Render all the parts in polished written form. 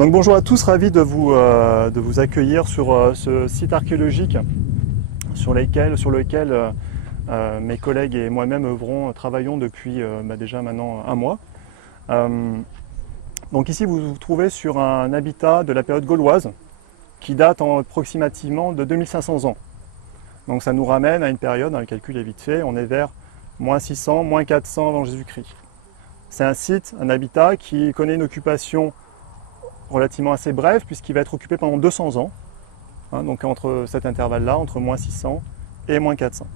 Donc bonjour à tous, ravi de vous accueillir sur ce site archéologique sur lequel mes collègues et moi-même travaillons depuis déjà maintenant un mois. Donc ici vous vous trouvez sur un habitat de la période gauloise qui date approximativement de 2500 ans. Donc ça nous ramène à une période, le calcul est vite fait, on est vers moins 600, moins 400 avant Jésus-Christ. C'est un site, un habitat qui connaît une occupation relativement assez brève puisqu'il va être occupé pendant 200 ans, donc entre cet intervalle-là, entre moins 600 et moins 400.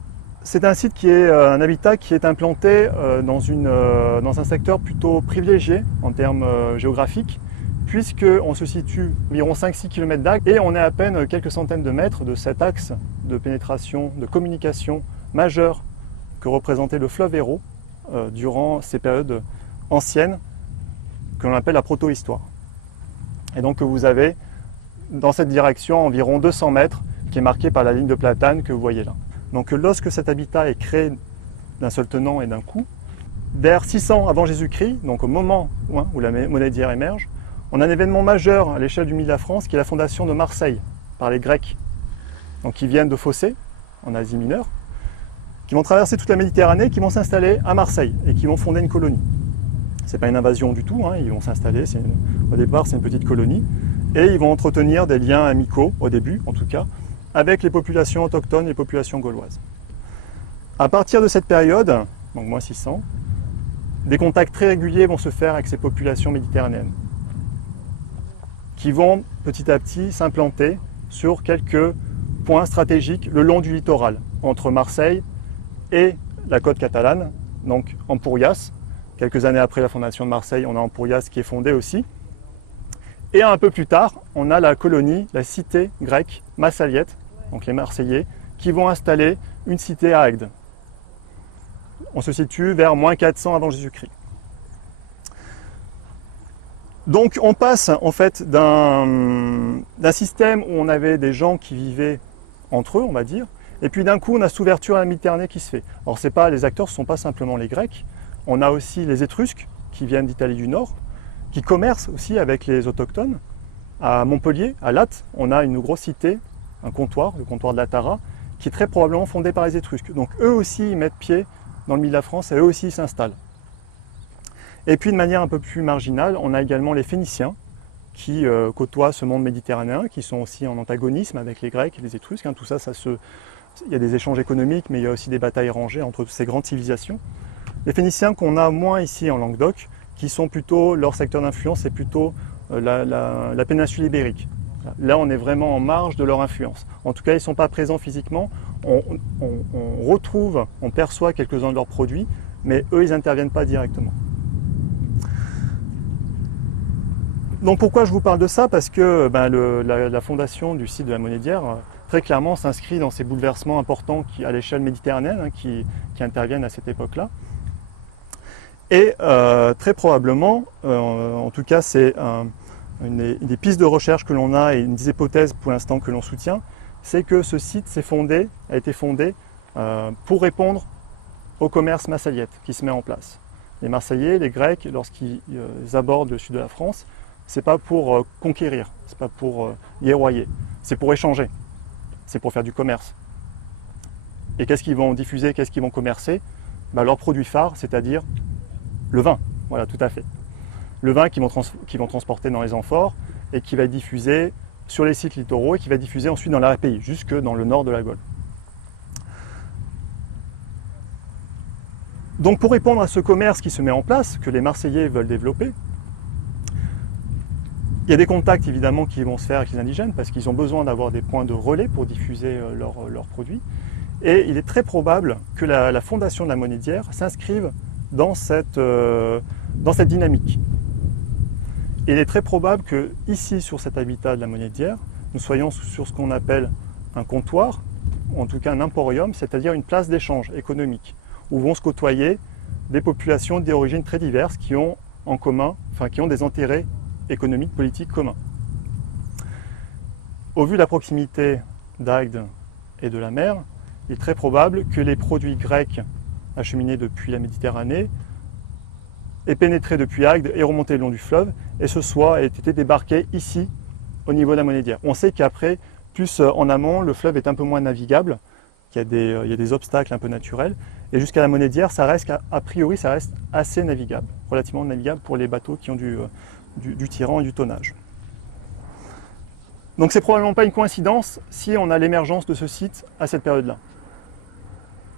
C'est un site qui est un habitat qui est implanté dans un secteur plutôt privilégié en termes géographiques, puisqu'on se situe environ 5-6 km d'axe et on est à peine quelques centaines de mètres de cet axe de pénétration, de communication majeure que représentait le fleuve Hérault durant ces périodes anciennes que l'on appelle la proto-histoire. Et donc vous avez dans cette direction environ 200 mètres qui est marqué par la ligne de platane que vous voyez là. Donc lorsque cet habitat est créé d'un seul tenant et d'un coup, vers 600 avant Jésus-Christ, donc au moment où la monnaie d'hier émerge, on a un événement majeur à l'échelle du Midi-de-la-France qui est la fondation de Marseille par les Grecs, donc qui viennent de Phocée, en Asie mineure, qui vont traverser toute la Méditerranée, qui vont s'installer à Marseille et qui vont fonder une colonie. Ce n'est pas une invasion du tout, ils vont s'installer, au départ c'est une petite colonie, et ils vont entretenir des liens amicaux, au début en tout cas, avec les populations autochtones et les populations gauloises. À partir de cette période, donc moins 600, des contacts très réguliers vont se faire avec ces populations méditerranéennes, qui vont petit à petit s'implanter sur quelques points stratégiques le long du littoral, entre Marseille et la côte catalane, donc Empúries. Quelques années après la fondation de Marseille, on a Empúries qui est fondée aussi. Et un peu plus tard, on a la colonie, la cité grecque Massaliette, donc les Marseillais, qui vont installer une cité à Agde. On se situe vers moins 400 avant Jésus-Christ. Donc on passe en fait d'un système où on avait des gens qui vivaient entre eux, on va dire, et puis d'un coup on a cette ouverture à la Méditerranée qui se fait. Alors les acteurs ne sont pas simplement les Grecs, on a aussi les Étrusques qui viennent d'Italie du Nord, qui commercent aussi avec les autochtones. À Montpellier, à Latte, on a une grosse cité, un comptoir, le comptoir de la Tara, qui est très probablement fondé par les Étrusques. Donc eux aussi ils mettent pied dans le Midi-de-la-France et eux aussi ils s'installent. Et puis de manière un peu plus marginale, on a également les Phéniciens qui côtoient ce monde méditerranéen, qui sont aussi en antagonisme avec les Grecs et les Étrusques. Tout ça, il y a des échanges économiques, mais il y a aussi des batailles rangées entre ces grandes civilisations. Les Phéniciens qu'on a moins ici en Languedoc, qui sont plutôt, leur secteur d'influence, c'est plutôt la péninsule ibérique. Là, on est vraiment en marge de leur influence. En tout cas, ils ne sont pas présents physiquement. On perçoit quelques-uns de leurs produits, mais eux, ils n'interviennent pas directement. Donc pourquoi je vous parle de ça? Parce que la fondation du site de la monnaie d'hier, très clairement, s'inscrit dans ces bouleversements importants à l'échelle méditerranéenne qui interviennent à cette époque-là. Et très probablement, en tout cas c'est une des pistes de recherche que l'on a et une des hypothèses pour l'instant que l'on soutient, c'est que ce site a été fondé pour répondre au commerce massaliette qui se met en place. Les Marseillais, les Grecs, lorsqu'ils abordent le sud de la France, c'est pas pour conquérir, c'est pas pour guerroyer, c'est pour échanger, c'est pour faire du commerce. Et qu'est-ce qu'ils vont diffuser, qu'est-ce qu'ils vont commercer? Leurs produits phares, c'est-à-dire le vin, voilà, tout à fait. Le vin qu'ils vont transporter dans les amphores et qui va être diffusé sur les sites littoraux et qui va être diffusé ensuite dans l'arrière-pays, jusque dans le nord de la Gaule. Donc pour répondre à ce commerce qui se met en place, que les Marseillais veulent développer, il y a des contacts évidemment qui vont se faire avec les indigènes parce qu'ils ont besoin d'avoir des points de relais pour diffuser leurs produits. Et il est très probable que la fondation de la monnaie d'hier s'inscrive dans cette dynamique. Et il est très probable que ici, sur cet habitat de la monnaie d'hier, nous soyons sur ce qu'on appelle un comptoir, ou en tout cas un emporium, c'est-à-dire une place d'échange économique, où vont se côtoyer des populations d'origines très diverses qui ont en commun, qui ont des intérêts économiques, politiques communs. Au vu de la proximité d'Agde et de la mer, il est très probable que les produits grecs acheminés depuis la Méditerranée est pénétré depuis Agde et remonté le long du fleuve, et ce soie a été débarqué ici, au niveau de la Monédière. On sait qu'après, plus en amont, le fleuve est un peu moins navigable, qu'il y a des obstacles un peu naturels, et jusqu'à la Monédière, ça reste, a priori, ça reste assez navigable, relativement navigable pour les bateaux qui ont du tirant et du tonnage. Donc c'est probablement pas une coïncidence si on a l'émergence de ce site à cette période-là.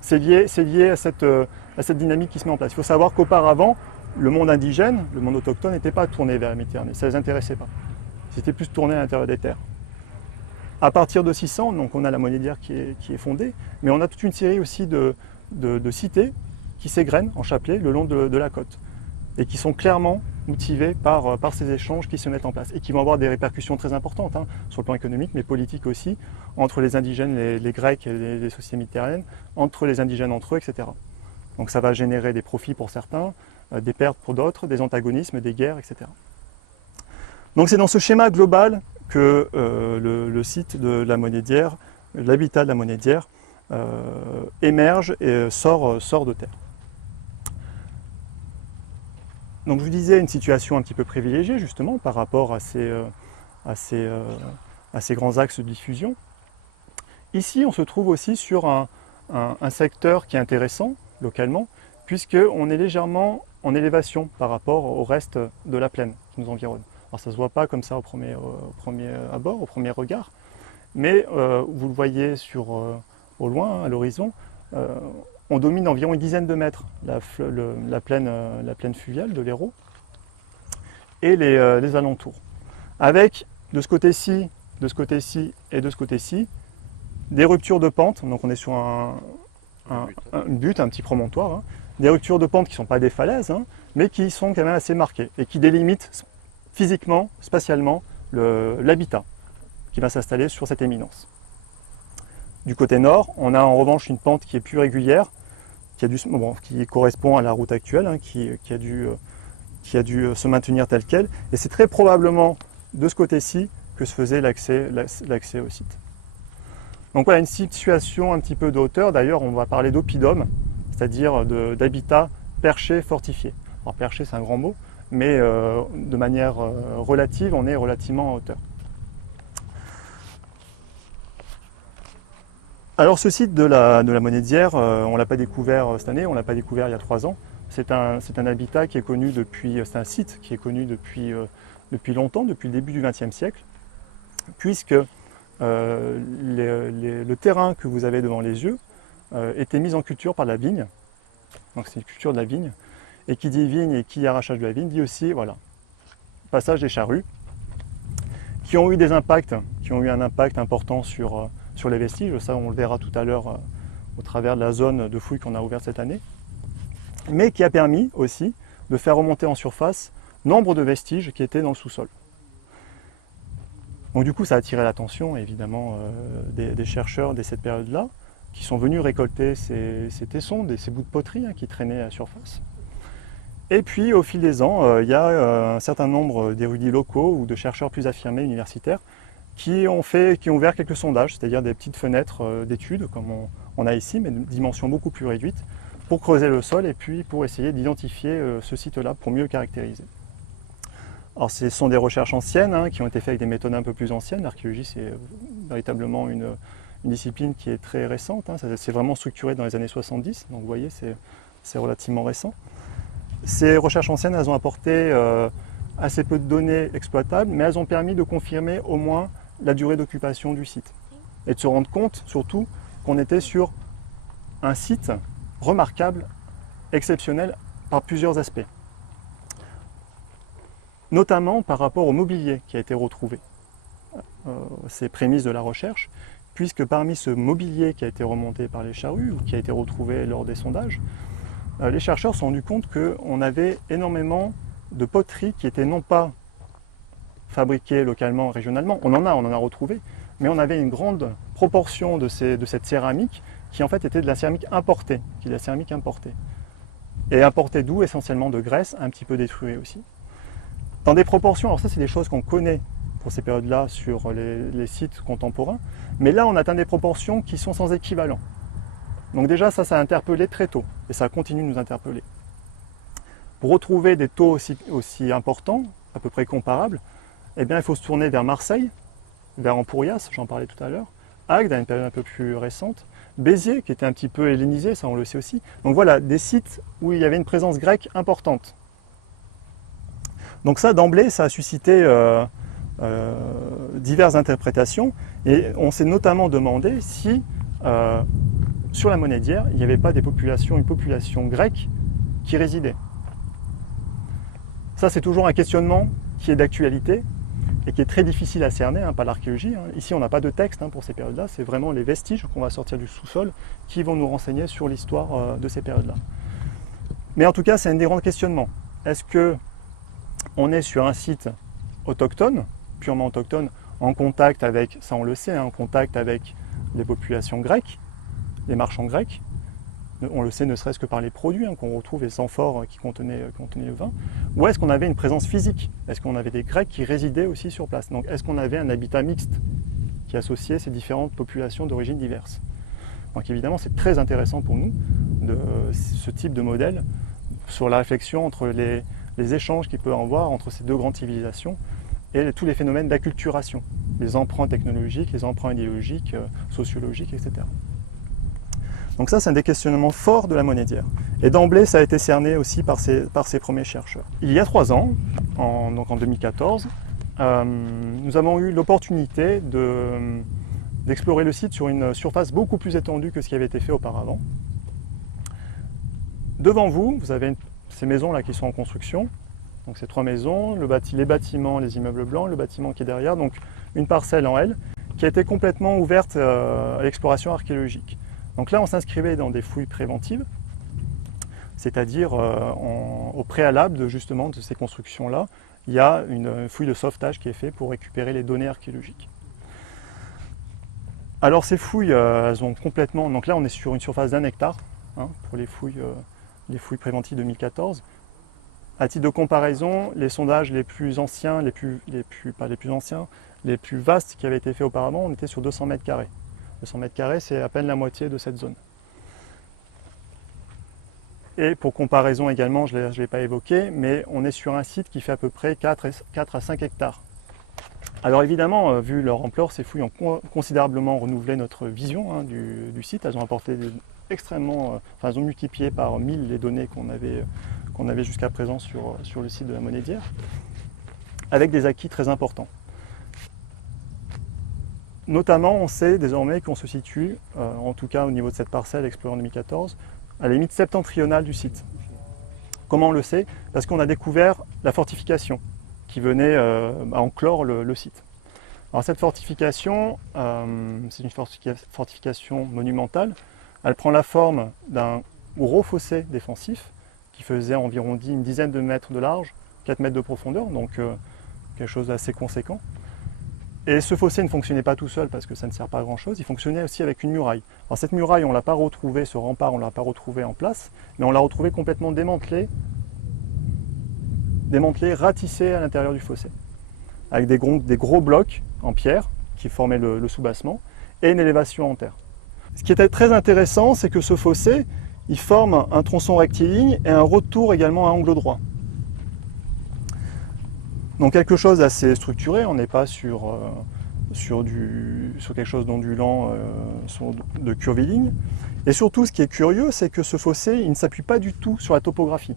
C'est lié à cette dynamique qui se met en place. Il faut savoir qu'auparavant, le monde indigène, le monde autochtone n'était pas tourné vers la Méditerranée, ça ne les intéressait pas. C'était plus tourné à l'intérieur des terres. À partir de 600, donc on a la Monédière qui est fondée, mais on a toute une série aussi de cités qui s'égrènent en chapelet le long de la côte et qui sont clairement motivés par ces échanges qui se mettent en place et qui vont avoir des répercussions très importantes sur le plan économique, mais politiques aussi, entre les indigènes, les Grecs et les sociétés méditerranéennes, entre les indigènes entre eux, etc. Donc ça va générer des profits pour certains, des pertes pour d'autres, des antagonismes, des guerres, etc. Donc c'est dans ce schéma global que le site de la Monédière, l'habitat de la Monédière, émerge et sort de terre. Donc je vous disais une situation un petit peu privilégiée justement par rapport à ces grands axes de diffusion. Ici on se trouve aussi sur un secteur qui est intéressant localement puisqu'on est légèrement en élévation par rapport au reste de la plaine qui nous environne. Alors ça ne se voit pas comme ça au premier abord, au premier regard, mais vous le voyez au loin, à l'horizon, on domine environ une dizaine de mètres la plaine fluviale de l'Hérault et les alentours. Avec de ce côté-ci et de ce côté-ci, des ruptures de pente, donc on est sur une butte, un petit promontoire, des ruptures de pente qui ne sont pas des falaises, mais qui sont quand même assez marquées et qui délimitent physiquement, spatialement, l'habitat qui va s'installer sur cette éminence. Du côté nord, on a en revanche une pente qui est plus régulière, qui correspond à la route actuelle, qui a dû se maintenir telle qu'elle. Et c'est très probablement de ce côté-ci que se faisait l'accès au site. Donc voilà une situation un petit peu de hauteur. D'ailleurs, on va parler d'oppidum, c'est-à-dire d'habitat perché fortifié. Alors perché, c'est un grand mot, mais de manière relative, on est relativement en hauteur. Alors ce site de la Monédière, on ne l'a pas découvert cette année, on ne l'a pas découvert il y a 3 ans. C'est un habitat qui est connu c'est un site qui est connu depuis longtemps, depuis le début du XXe siècle, puisque le terrain que vous avez devant les yeux était mis en culture par la vigne. Donc c'est une culture de la vigne. Et qui dit vigne et qui dit arrachage de la vigne dit aussi, voilà, passage des charrues, qui ont eu un impact important sur les vestiges. Ça, on le verra tout à l'heure au travers de la zone de fouille qu'on a ouverte cette année, mais qui a permis aussi de faire remonter en surface nombre de vestiges qui étaient dans le sous-sol. Donc du coup, ça a attiré l'attention évidemment des chercheurs de cette période-là, qui sont venus récolter ces tessons, ces bouts de poterie qui traînaient à la surface. Et puis au fil des ans, il y a un certain nombre d'érudits locaux ou de chercheurs plus affirmés universitaires qui ont ouvert quelques sondages, c'est-à-dire des petites fenêtres d'études comme on a ici, mais de dimensions beaucoup plus réduites, pour creuser le sol et puis pour essayer d'identifier ce site-là pour mieux le caractériser. Alors ce sont des recherches anciennes qui ont été faites avec des méthodes un peu plus anciennes. L'archéologie, c'est véritablement une discipline qui est très récente. C'est vraiment structuré dans les années 70, donc vous voyez, c'est relativement récent. Ces recherches anciennes, elles ont apporté assez peu de données exploitables, mais elles ont permis de confirmer au moins la durée d'occupation du site. Et de se rendre compte, surtout, qu'on était sur un site remarquable, exceptionnel, par plusieurs aspects. Notamment par rapport au mobilier qui a été retrouvé. C'est prémices de la recherche, puisque parmi ce mobilier qui a été remonté par les charrues, ou qui a été retrouvé lors des sondages, les chercheurs se sont rendus compte qu'on avait énormément de poteries qui étaient non pas fabriquées localement, régionalement, on en a retrouvé, mais on avait une grande proportion de cette céramique qui en fait était de la céramique importée, Et importée d'où? Essentiellement de Grèce, un petit peu détruite aussi. Dans des proportions, alors ça c'est des choses qu'on connaît pour ces périodes-là sur les sites contemporains, mais là on atteint des proportions qui sont sans équivalent. Donc déjà ça a interpellé très tôt, et ça continue de nous interpeller. Pour retrouver des taux aussi importants, à peu près comparables, eh bien, il faut se tourner vers Marseille, vers Empourias, j'en parlais tout à l'heure, Agde, à une période un peu plus récente, Béziers, qui était un petit peu hellénisé, ça on le sait aussi. Donc voilà, des sites où il y avait une présence grecque importante. Donc ça, d'emblée, ça a suscité diverses interprétations, et on s'est notamment demandé si, sur la Monédière, il n'y avait pas une population grecque qui résidait. Ça, c'est toujours un questionnement qui est d'actualité et qui est très difficile à cerner par l'archéologie. Ici, on n'a pas de texte pour ces périodes-là, c'est vraiment les vestiges qu'on va sortir du sous-sol qui vont nous renseigner sur l'histoire de ces périodes-là. Mais en tout cas, c'est un des grands questionnements. Est-ce qu'on est sur un site autochtone, purement autochtone, en contact avec, ça on le sait, en contact avec les populations grecques, les marchands grecs? On le sait ne serait-ce que par les produits qu'on retrouve, les amphores qui contenaient le vin. Ou est-ce qu'on avait une présence physique? Est-ce qu'on avait des Grecs qui résidaient aussi sur place? Donc est-ce qu'on avait un habitat mixte qui associait ces différentes populations d'origines diverses? Donc évidemment, c'est très intéressant pour nous, ce type de modèle, sur la réflexion entre les échanges qu'il peut y avoir entre ces deux grandes civilisations et tous les phénomènes d'acculturation, les emprunts technologiques, les emprunts idéologiques, sociologiques, etc. Donc ça, c'est un des questionnements forts de la Monédière. Et d'emblée, ça a été cerné aussi par ces premiers chercheurs. Il y a 3 ans, donc en 2014, nous avons eu l'opportunité d'explorer le site sur une surface beaucoup plus étendue que ce qui avait été fait auparavant. Devant vous, vous avez ces maisons-là qui sont en construction. Donc ces 3 maisons, les bâtiments, les immeubles blancs, le bâtiment qui est derrière, donc une parcelle en L, qui a été complètement ouverte à l'exploration archéologique. Donc là, on s'inscrivait dans des fouilles préventives, c'est-à-dire au préalable de ces constructions-là, il y a une fouille de sauvetage qui est faite pour récupérer les données archéologiques. Alors ces fouilles, elles ont complètement... Donc là, on est sur une surface d'1 hectare pour les fouilles préventives 2014. À titre de comparaison, les sondages les plus anciens, pas les plus anciens, les plus vastes qui avaient été faits auparavant, on était sur 200 mètres carrés. 200 mètres carrés, c'est à peine la moitié de cette zone. Et pour comparaison également, je ne l'ai pas évoqué, mais on est sur un site qui fait à peu près 4 à 5 hectares. Alors évidemment, vu leur ampleur, ces fouilles ont considérablement renouvelé notre vision du site. Elles ont apporté elles ont multiplié par 1000 les données qu'on avait jusqu'à présent sur le site de la Monédière, avec des acquis très importants. Notamment, on sait désormais qu'on se situe, en tout cas au niveau de cette parcelle explorée en 2014, à la limite septentrionale du site. Comment on le sait? Parce qu'on a découvert la fortification qui venait à enclore le site. Alors cette fortification, c'est une fortification monumentale. Elle prend la forme d'un gros fossé défensif qui faisait environ une dizaine de mètres de large, 4 mètres de profondeur, donc quelque chose d'assez conséquent. Et ce fossé ne fonctionnait pas tout seul parce que ça ne sert pas à grand chose, il fonctionnait aussi avec une muraille. Alors cette muraille, on ne l'a pas retrouvée, ce rempart, on ne l'a pas retrouvé en place, mais on l'a retrouvé complètement démantelé, ratissé à l'intérieur du fossé, avec des gros blocs en pierre qui formaient le soubassement et une élévation en terre. Ce qui était très intéressant, c'est que ce fossé, il forme un tronçon rectiligne et un retour également à angle droit. Donc quelque chose d'assez structuré, on n'est pas sur quelque chose d'ondulant, de curviligne. Et surtout, ce qui est curieux, c'est que ce fossé, il ne s'appuie pas du tout sur la topographie.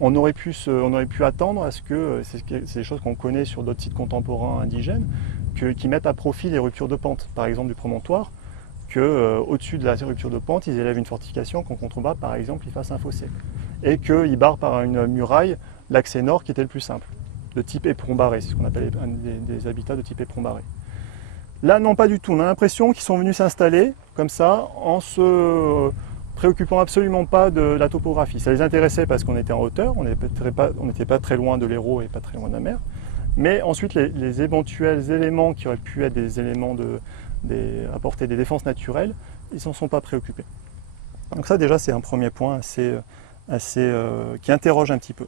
On aurait pu attendre à ce que, c'est des choses qu'on connaît sur d'autres sites contemporains indigènes, qui mettent à profit les ruptures de pente, par exemple du promontoire, qu'au-dessus de la rupture de pente, ils élèvent une fortification, qu'en contrebas, par exemple, ils fassent un fossé. Et qu'ils barrent par une muraille l'accès nord qui était le plus simple, de type éperon barré, c'est ce qu'on appelle des habitats de type éperon barré. Là, non, pas du tout. On a l'impression qu'ils sont venus s'installer comme ça, en se préoccupant absolument pas de la topographie. Ça les intéressait parce qu'on était en hauteur, on n'était pas très loin de l'Hérault et pas très loin de la mer. Mais ensuite, les éventuels éléments qui auraient pu être des éléments apporter des défenses naturelles, ils s'en sont pas préoccupés. Donc ça, déjà, c'est un premier point qui interroge un petit peu.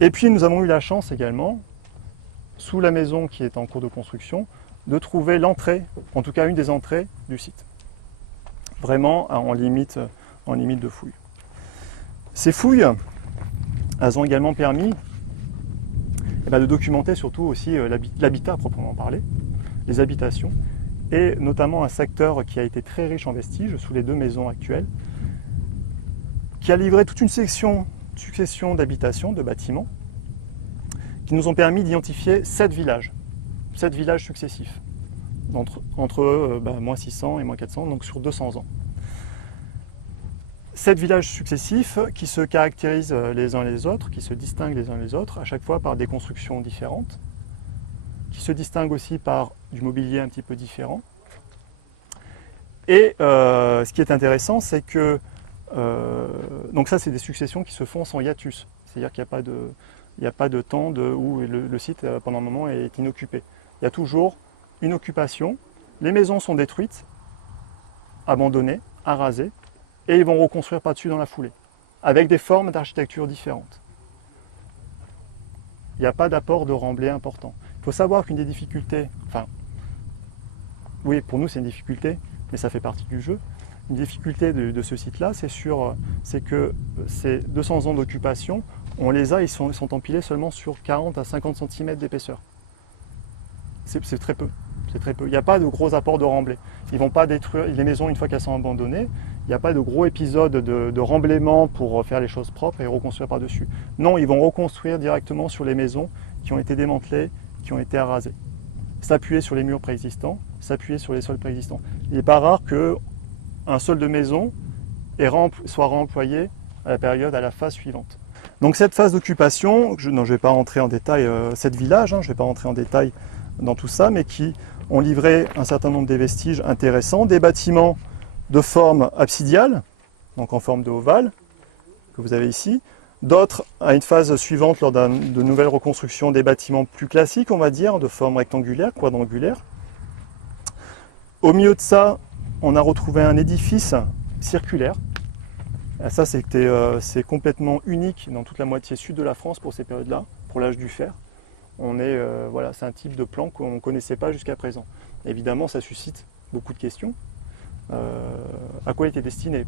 Et puis, nous avons eu la chance également, sous la maison qui est en cours de construction, de trouver l'entrée, en tout cas une des entrées du site. Vraiment en limite de fouille. Ces fouilles elles ont également permis de documenter surtout aussi l'habitat à proprement parler, les habitations, et notamment un secteur qui a été très riche en vestiges sous les deux maisons actuelles, qui a livré toute une succession d'habitations, de bâtiments, qui nous ont permis d'identifier 7 villages successifs, entre moins 600 et moins 400, donc sur 200 ans. 7 villages successifs qui se caractérisent les uns les autres, qui se distinguent les uns les autres, à chaque fois par des constructions différentes, qui se distinguent aussi par du mobilier un petit peu différent. Et ce qui est intéressant, c'est que donc ça, c'est des successions qui se font sans hiatus, c'est-à-dire qu'il n'y a pas de temps où le site pendant un moment est inoccupé. Il y a toujours une occupation, les maisons sont détruites, abandonnées, arasées, et ils vont reconstruire par-dessus dans la foulée, avec des formes d'architecture différentes. Il n'y a pas d'apport de remblai important. Il faut savoir qu'une des difficultés, oui, pour nous c'est une difficulté, mais ça fait partie du jeu. Une difficulté de ce site-là, c'est que ces 200 ans d'occupation, ils sont empilés seulement sur 40 à 50 cm d'épaisseur. C'est très peu. C'est très peu. Il n'y a pas de gros apports de remblai. Ils ne vont pas détruire les maisons une fois qu'elles sont abandonnées. Il n'y a pas de gros épisodes de remblaiement pour faire les choses propres et reconstruire par-dessus. Non, ils vont reconstruire directement sur les maisons qui ont été démantelées, qui ont été arasées. S'appuyer sur les murs préexistants, s'appuyer sur les sols préexistants. Il n'est pas rare qu'un sol de maison soit réemployé à la phase suivante. Donc cette phase d'occupation, je ne vais pas rentrer en détail, 7 villages, je ne vais pas rentrer en détail dans tout ça, mais qui ont livré un certain nombre de vestiges intéressants, des bâtiments de forme absidiale, donc en forme de ovale, que vous avez ici, d'autres à une phase suivante lors de nouvelles reconstructions des bâtiments plus classiques, on va dire, de forme rectangulaire, quadrangulaire. Au milieu de ça, on a retrouvé un édifice circulaire. Et ça, c'est complètement unique dans toute la moitié sud de la France pour ces périodes-là, pour l'âge du fer. Voilà, c'est un type de plan qu'on ne connaissait pas jusqu'à présent. Évidemment, ça suscite beaucoup de questions. À quoi il était destiné?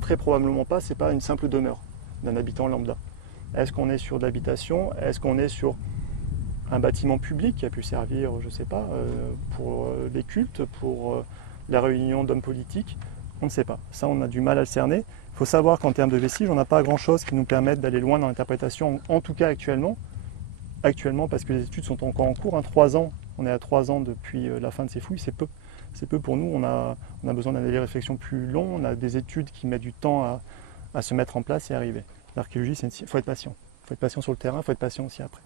Très probablement pas, c'est pas une simple demeure d'un habitant lambda. Est-ce qu'on est sur de l'habitation? Est-ce qu'on est sur un bâtiment public qui a pu servir, je ne sais pas, pour les cultes, pour la réunion d'hommes politiques? On ne sait pas. Ça, on a du mal à le cerner. Il faut savoir qu'en termes de vestiges, on n'a pas grand-chose qui nous permette d'aller loin dans l'interprétation, en tout cas actuellement. Actuellement, parce que les études sont encore en cours, 3 ans, on est à 3 ans depuis la fin de ces fouilles, c'est peu. C'est peu pour nous, on a besoin d'un délai de réflexion plus long, on a des études qui mettent du temps à se mettre en place et arriver. L'archéologie, il faut être patient. Il faut être patient sur le terrain, il faut être patient aussi après.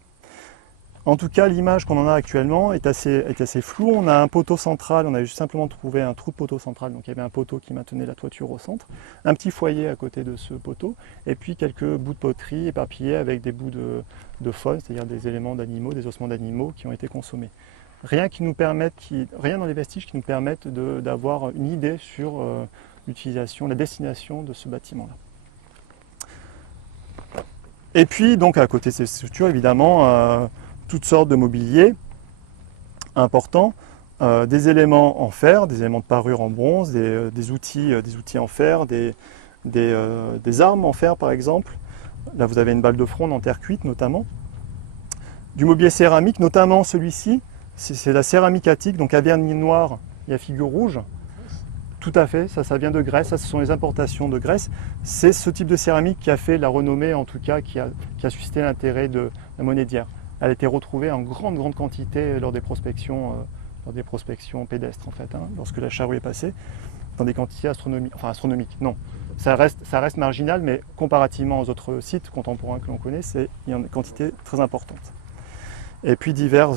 En tout cas, l'image qu'on en a actuellement est assez floue. On a un poteau central, on a juste simplement trouvé un trou de poteau central, donc il y avait un poteau qui maintenait la toiture au centre, un petit foyer à côté de ce poteau, et puis quelques bouts de poterie éparpillés avec des bouts de faune, c'est-à-dire des éléments d'animaux, des ossements d'animaux qui ont été consommés. Rien dans les vestiges qui nous permettent d'avoir une idée sur l'utilisation, la destination de ce bâtiment-là. Et puis, donc, à côté de ces structures, évidemment, toutes sortes de mobilier importants, des éléments en fer, des éléments de parure en bronze, des outils en fer, des armes en fer, par exemple. Là, vous avez une balle de fronde en terre cuite, notamment. Du mobilier céramique, notamment celui-ci. C'est la céramique attique, donc à vernis noir et à figure rouge. Tout à fait, ça vient de Grèce, ça ce sont les importations de Grèce. C'est ce type de céramique qui a fait la renommée, en tout cas, qui a suscité l'intérêt de la monnaie d'hier. Elle a été retrouvée en grande quantité lors des prospections pédestres, en fait, lorsque la charrue est passée, dans des quantités astronomiques, non. Ça reste marginal, mais comparativement aux autres sites contemporains que l'on connaît, il y a une quantité très importante. Et puis divers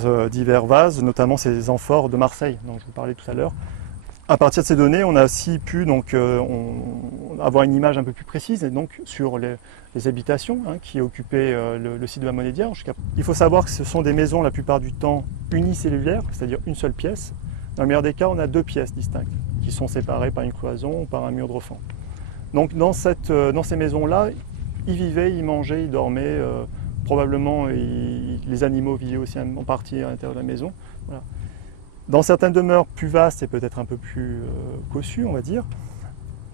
vases, notamment ces amphores de Marseille, dont je vous parlais tout à l'heure. À partir de ces données, on a aussi pu avoir une image un peu plus précise et donc sur les habitations qui occupaient le site de la monnaie d'hier. Il faut savoir que ce sont des maisons la plupart du temps unicellulaires, c'est-à-dire une seule pièce. Dans le meilleur des cas, on a 2 pièces distinctes qui sont séparées par une cloison ou par un mur de refend. Donc dans ces maisons-là, ils vivaient, ils mangeaient, ils dormaient. Probablement, les animaux vivaient aussi en partie à l'intérieur de la maison. Voilà. Dans certaines demeures plus vastes et peut-être un peu plus cossues, on va dire,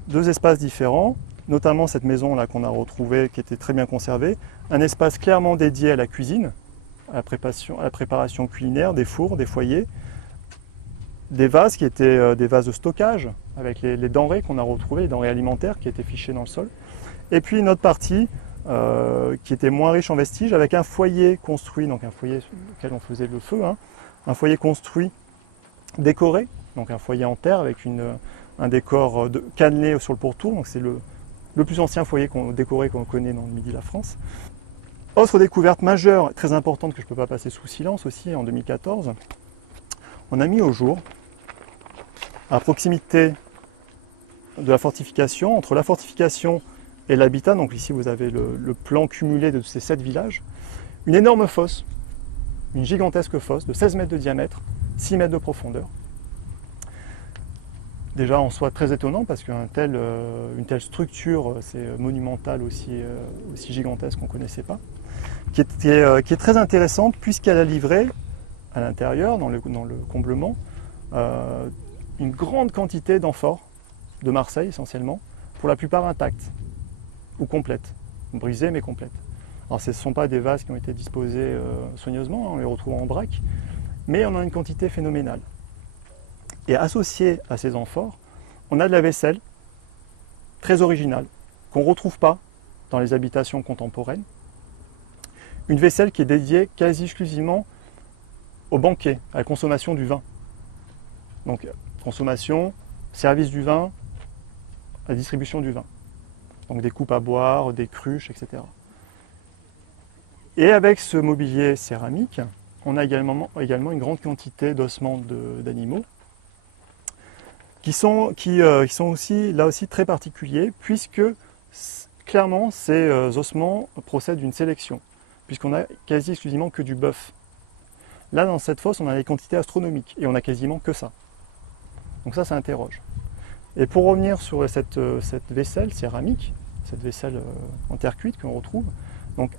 2 espaces différents, notamment cette maison là qu'on a retrouvée, qui était très bien conservée, un espace clairement dédié à la cuisine, à la préparation culinaire, des fours, des foyers, des vases qui étaient des vases de stockage, avec les denrées qu'on a retrouvées, les denrées alimentaires qui étaient fichées dans le sol. Et puis une autre partie qui était moins riche en vestiges, avec un foyer construit, donc un foyer sur lequel on faisait le feu, hein, un foyer construit, décoré, donc un foyer en terre avec un décor cannelé sur le pourtour, donc c'est le plus ancien foyer décoré qu'on connaît dans le Midi de la France. Autre découverte majeure, très importante, que je ne peux pas passer sous silence aussi, en 2014, on a mis au jour, à proximité de la fortification, entre la fortification et l'habitat, donc ici vous avez le plan cumulé de ces 7 villages, une énorme fosse, une gigantesque fosse de 16 mètres de diamètre, 6 mètres de profondeur. Déjà en soi très étonnant parce qu'une telle structure, c'est monumental aussi gigantesque qu'on ne connaissait pas, qui est très intéressante puisqu'elle a livré à l'intérieur, dans le comblement, une grande quantité d'amphores de Marseille essentiellement, pour la plupart intactes ou complètes, brisées mais complètes. Alors ce ne sont pas des vases qui ont été disposés soigneusement, on les retrouve en vrac, mais on a une quantité phénoménale. Et associé à ces amphores, on a de la vaisselle très originale, qu'on ne retrouve pas dans les habitations contemporaines. Une vaisselle qui est dédiée quasi exclusivement au banquet, à la consommation du vin. Donc consommation, service du vin, la distribution du vin. Donc des coupes à boire, des cruches, etc. Et avec ce mobilier céramique, on a également une grande quantité d'ossements d'animaux qui sont aussi, là aussi très particuliers, puisque clairement ces ossements procèdent d'une sélection, puisqu'on a quasi exclusivement que du bœuf. Là, dans cette fosse, on a des quantités astronomiques, et on a quasiment que ça. Donc ça interroge. Et pour revenir sur cette vaisselle céramique, cette vaisselle en terre cuite qu'on retrouve, donc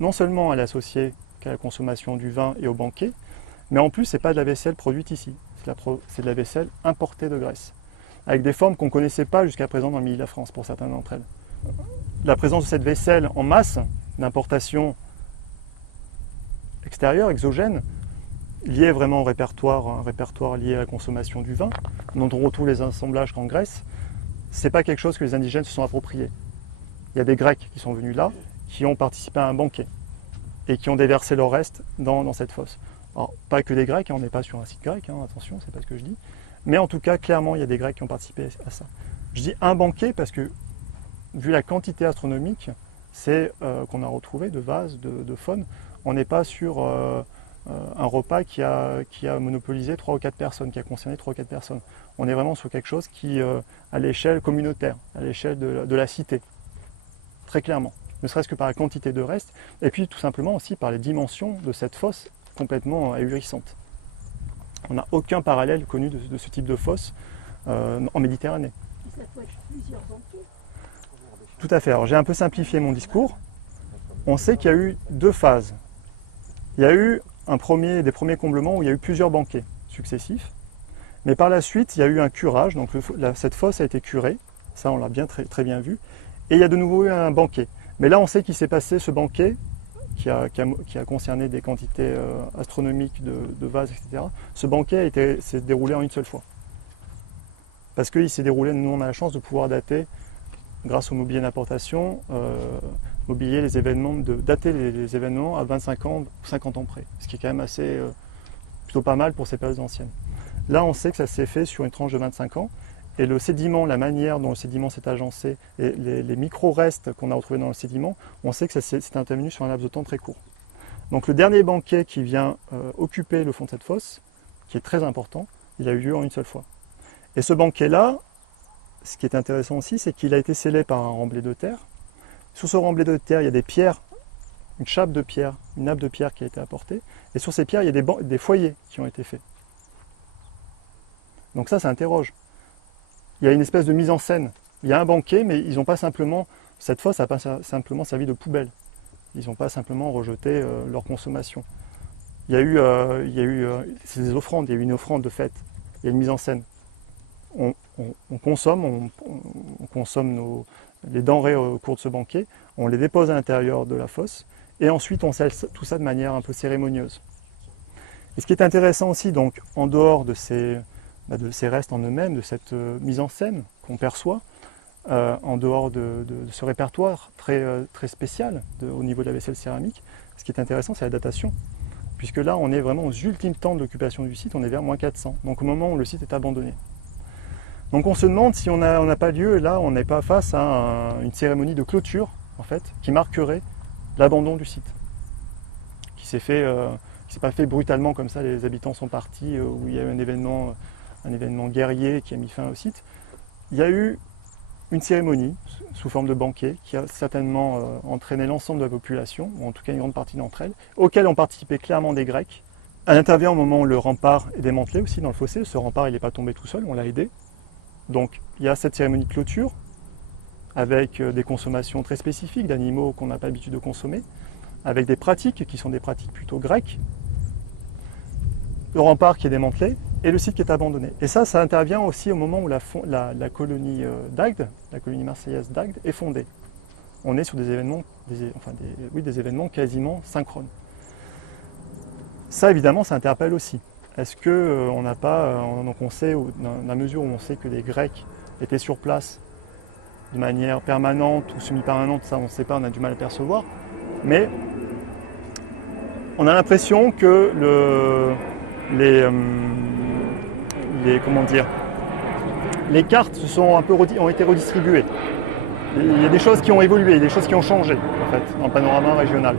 non seulement elle est associée qu'à la consommation du vin et au banquet, mais en plus, ce n'est pas de la vaisselle produite ici, c'est de la vaisselle importée de Grèce, avec des formes qu'on ne connaissait pas jusqu'à présent dans le Midi de la France, pour certaines d'entre elles. La présence de cette vaisselle en masse, d'importation extérieure, exogène, liée vraiment au répertoire, un répertoire lié à la consommation du vin, dont on retrouve les assemblages qu'en Grèce, ce n'est pas quelque chose que les indigènes se sont appropriés. Il y a des Grecs qui sont venus là, qui ont participé à un banquet, et qui ont déversé leur reste dans cette fosse. Alors, pas que des Grecs, hein, on n'est pas sur un site grec, hein, attention, c'est pas ce que je dis. Mais en tout cas, clairement, il y a des Grecs qui ont participé à ça. Je dis un banquet parce que, vu la quantité astronomique, qu'on a retrouvé de vases, de faune, on n'est pas sur un repas qui a monopolisé 3 ou 4 personnes, qui a concerné 3 ou 4 personnes. On est vraiment sur quelque chose qui, à l'échelle communautaire, à l'échelle de la cité, très clairement. Ne serait-ce que par la quantité de restes, et puis tout simplement aussi par les dimensions de cette fosse complètement ahurissante. On n'a aucun parallèle connu de ce type de fosse en Méditerranée. Ça peut être plusieurs banquets. Tout à fait. Alors j'ai un peu simplifié mon discours. On sait qu'il y a eu 2 phases. Il y a eu des premiers comblements où il y a eu plusieurs banquets successifs, mais par la suite il y a eu un curage, donc cette fosse a été curée, ça on l'a très bien vu, et il y a de nouveau eu un banquet. Mais là on sait qu'il s'est passé ce banquet qui a concerné des quantités astronomiques de vases, etc. Ce banquet s'est déroulé en une seule fois. Parce qu'il s'est déroulé, nous on a la chance de pouvoir dater, grâce au mobilier d'importation, dater les événements à 25 ans ou 50 ans près. Ce qui est quand même plutôt pas mal pour ces périodes anciennes. Là on sait que ça s'est fait sur une tranche de 25 ans. Et le sédiment, la manière dont le sédiment s'est agencé, et les micro-restes qu'on a retrouvés dans le sédiment, on sait que c'est intervenu sur un laps de temps très court. Donc le dernier banquet qui vient occuper le fond de cette fosse, qui est très important, il a eu lieu en une seule fois. Et ce banquet-là, ce qui est intéressant aussi, c'est qu'il a été scellé par un remblai de terre. Sur ce remblai de terre, il y a des pierres, une chape de pierre, une nappe de pierre qui a été apportée. Et sur ces pierres, il y a des foyers qui ont été faits. Donc ça interroge. Il y a une espèce de mise en scène. Il y a un banquet, mais ils n'ont pas simplement, cette fosse n'a pas simplement servi de poubelle. Ils n'ont pas simplement rejeté leur consommation. Il y a eu c'est des offrandes, il y a eu une offrande de fête, il y a une mise en scène. On consomme les denrées au cours de ce banquet, on les dépose à l'intérieur de la fosse et ensuite on scelle tout ça de manière un peu cérémonieuse. Et ce qui est intéressant aussi, donc, en dehors de ces restes en eux-mêmes, de cette mise en scène qu'on perçoit, en dehors de ce répertoire très spécial au niveau de la vaisselle céramique, ce qui est intéressant, c'est la datation. Puisque là, on est vraiment aux ultimes temps de l'occupation du site, on est vers moins 400, donc au moment où le site est abandonné. Donc on se demande si on n'a pas lieu, et là on n'est pas face à une cérémonie de clôture, en fait, qui marquerait l'abandon du site, qui s'est pas fait brutalement comme ça, les habitants sont partis, où il y a eu un événement guerrier qui a mis fin au site. Il y a eu une cérémonie sous forme de banquet qui a certainement entraîné l'ensemble de la population, ou en tout cas une grande partie d'entre elles, auxquelles ont participé clairement des Grecs. Elle intervient au moment où le rempart est démantelé aussi dans le fossé. Ce rempart il n'est pas tombé tout seul, on l'a aidé. Donc il y a cette cérémonie de clôture avec des consommations très spécifiques d'animaux qu'on n'a pas l'habitude de consommer, avec des pratiques qui sont des pratiques plutôt grecques, le rempart qui est démantelé et le site qui est abandonné. Et ça intervient aussi au moment où la colonie d'Agde, la colonie marseillaise d'Agde, est fondée. On est sur des événements, des événements quasiment synchrones. Ça évidemment, ça interpelle aussi. Est-ce qu'on n'a pas, donc on sait, dans la mesure où on sait que les Grecs étaient sur place de manière permanente ou semi-permanente, ça on ne sait pas, on a du mal à percevoir, mais on a l'impression que les cartes ont été redistribuées. Il y a des choses qui ont évolué, des choses qui ont changé en fait, dans le panorama régional.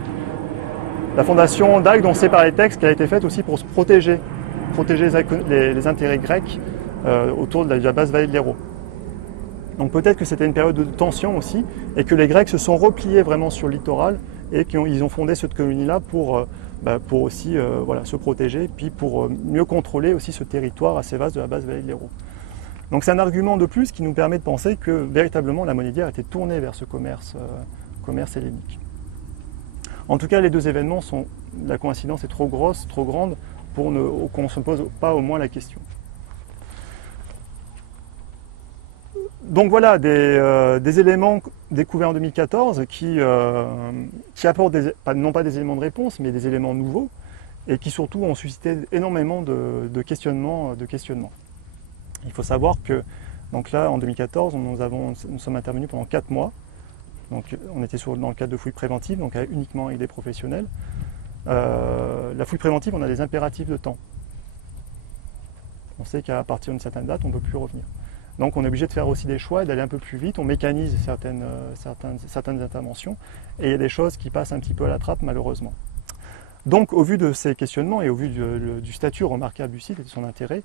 La fondation d'Agde, on sait par les textes qu'elle a été faite aussi pour se protéger les intérêts grecs autour de la basse vallée de l'Hérault. Donc peut-être que c'était une période de tension aussi, et que les Grecs se sont repliés vraiment sur le littoral, et qu'ils ont fondé cette colonie-là pour aussi se protéger, puis pour mieux contrôler aussi ce territoire assez vaste de la basse vallée de l'Hérault. Donc c'est un argument de plus qui nous permet de penser que véritablement la monnaie d'hier était tournée vers ce commerce hellénique. En tout cas, les deux événements la coïncidence est trop grosse, trop grande pour qu'on ne se pose pas au moins la question. Donc voilà des éléments découverts en 2014 qui apportent non pas des éléments de réponse, mais des éléments nouveaux et qui surtout ont suscité énormément de questionnements. Il faut savoir que donc là, en 2014, nous sommes intervenus pendant 4 mois. Donc, on était dans le cadre de fouilles préventives, donc uniquement avec des professionnels. La fouille préventive, on a des impératifs de temps. On sait qu'à partir d'une certaine date, on ne peut plus revenir. Donc on est obligé de faire aussi des choix, d'aller un peu plus vite, on mécanise certaines interventions, et il y a des choses qui passent un petit peu à la trappe malheureusement. Donc au vu de ces questionnements et au vu du statut remarquable du site et de son intérêt,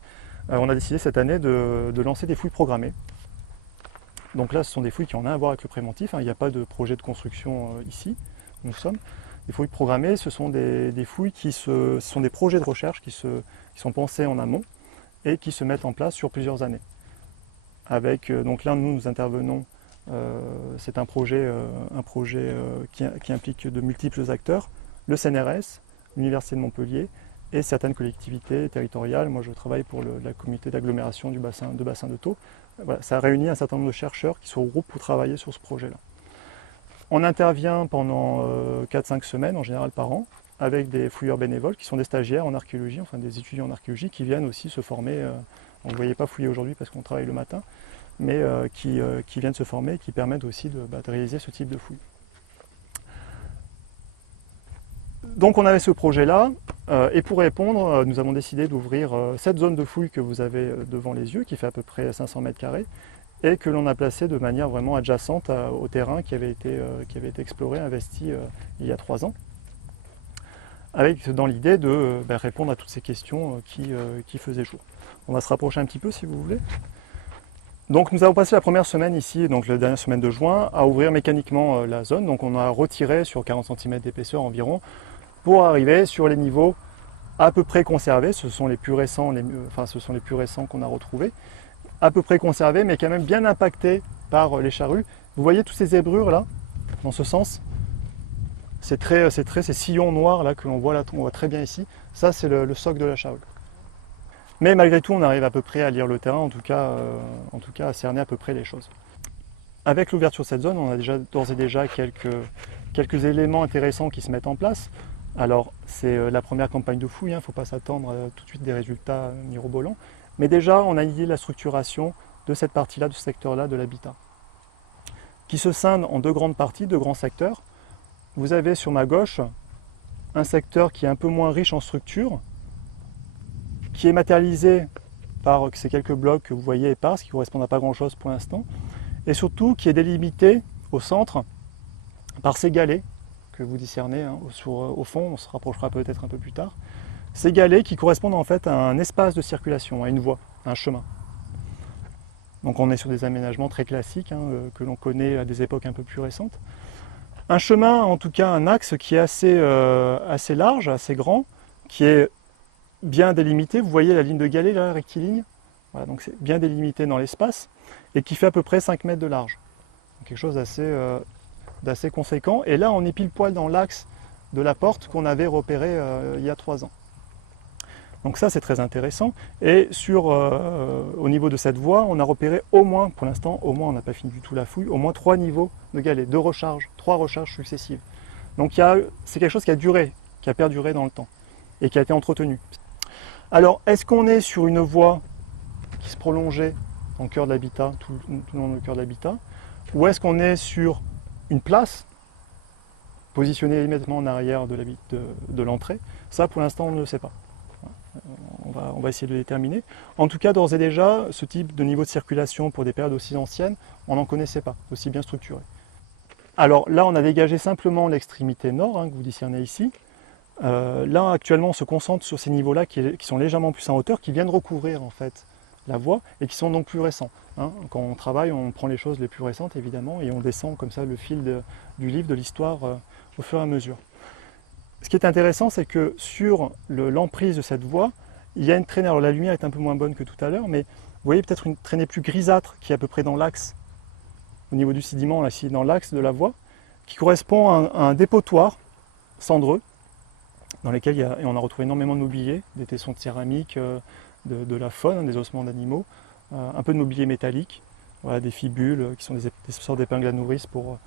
on a décidé cette année de lancer des fouilles programmées. Donc là ce sont des fouilles qui ont rien à voir avec le préventif, il n'y a pas de projet de construction ici, où nous sommes. Les fouilles programmées, ce sont des fouilles ce sont des projets de recherche qui sont pensés en amont et qui se mettent en place sur plusieurs années. Donc là, nous intervenons, c'est un projet qui implique de multiples acteurs, le CNRS, l'Université de Montpellier et certaines collectivités territoriales. Moi, je travaille pour la communauté d'agglomération de bassin de Thau. Voilà, ça réunit un certain nombre de chercheurs qui se regroupent pour travailler sur ce projet-là. On intervient pendant 4-5 semaines, en général par an, avec des fouilleurs bénévoles qui sont des stagiaires en archéologie, enfin des étudiants en archéologie qui viennent aussi se former. Vous ne voyez pas fouiller aujourd'hui parce qu'on travaille le matin, mais qui viennent se former et qui permettent aussi de réaliser ce type de fouille. Donc on avait ce projet-là, et pour répondre, nous avons décidé d'ouvrir cette zone de fouille que vous avez devant les yeux, qui fait à peu près 500 mètres carrés, et que l'on a placé de manière vraiment adjacente au terrain qui avait été exploré, investi il y a 3 ans, dans l'idée de répondre à toutes ces questions qui faisaient jour. On va se rapprocher un petit peu si vous voulez. Donc nous avons passé la première semaine ici, donc la dernière semaine de juin, à ouvrir mécaniquement la zone. Donc on a retiré sur 40 cm d'épaisseur environ pour arriver sur les niveaux à peu près conservés. Ce sont les plus récents, qu'on a retrouvés. À peu près conservés, mais quand même bien impactés par les charrues. Vous voyez toutes ces zébrures là, dans ce sens. Ces sillons noirs là que l'on voit là, on voit très bien ici. Ça c'est le socle de la charrue. Mais malgré tout, on arrive à peu près à lire le terrain, en tout cas à cerner à peu près les choses. avec l'ouverture de cette zone, on a d'ores et déjà quelques éléments intéressants qui se mettent en place. Alors, c'est la première campagne de fouille, il ne faut pas s'attendre tout de suite des résultats mirobolants. Mais déjà, on a lié la structuration de cette partie-là, de ce secteur-là de l'habitat, qui se scinde en deux grandes parties, deux grands secteurs. Vous avez sur ma gauche un secteur qui est un peu moins riche en structure, qui est matérialisé par ces quelques blocs que vous voyez épars, qui ne correspondent à pas grand-chose pour l'instant, et surtout qui est délimité au centre par ces galets que vous discernez hein, au fond, on se rapprochera peut-être un peu plus tard. Ces galets qui correspondent en fait à un espace de circulation, à une voie, à un chemin. Donc on est sur des aménagements très classiques hein, que l'on connaît à des époques un peu plus récentes. Un chemin, en tout cas un axe qui est assez large, assez grand, qui est bien délimité. Vous voyez la ligne de galet là, rectiligne. Voilà, donc c'est bien délimité dans l'espace et qui fait à peu près 5 mètres de large. Donc quelque chose d'assez conséquent. Et là, on est pile poil dans l'axe de la porte qu'on avait repéré il y a 3 ans. Donc ça, c'est très intéressant. Et au niveau de cette voie, on a repéré au moins, pour l'instant, au moins, on n'a pas fini du tout la fouille, au moins 3 niveaux de galets, 2 recharges, 3 recharges successives. Donc c'est quelque chose qui a duré, qui a perduré dans le temps et qui a été entretenu. Alors, est-ce qu'on est sur une voie qui se prolongeait dans le cœur de l'habitat, tout le long du cœur de l'habitat, ou est-ce qu'on est sur une place positionnée immédiatement en arrière de l'entrée? Ça, pour l'instant, on ne le sait pas. On va essayer de le déterminer. En tout cas, d'ores et déjà, ce type de niveau de circulation pour des périodes aussi anciennes, on n'en connaissait pas, aussi bien structuré. Alors là, on a dégagé simplement l'extrémité nord, hein, que vous discernez ici. Là, actuellement, on se concentre sur ces niveaux-là qui sont légèrement plus en hauteur, qui viennent recouvrir en fait la voie et qui sont donc plus récents. Hein. Quand on travaille, on prend les choses les plus récentes, évidemment, et on descend comme ça le fil du livre, de l'histoire, au fur et à mesure. Ce qui est intéressant, c'est que sur l'emprise de cette voie, il y a une traînée. Alors la lumière est un peu moins bonne que tout à l'heure, mais vous voyez peut-être une traînée plus grisâtre qui est à peu près dans l'axe, au niveau du sédiment, là, ici, dans l'axe de la voie, qui correspond à un dépotoir cendreux, dans lesquels et on a retrouvé énormément de mobilier, des tessons de céramique, de la faune, des ossements d'animaux, un peu de mobilier métallique, voilà, des fibules qui sont des sortes d'épingles à nourrice pour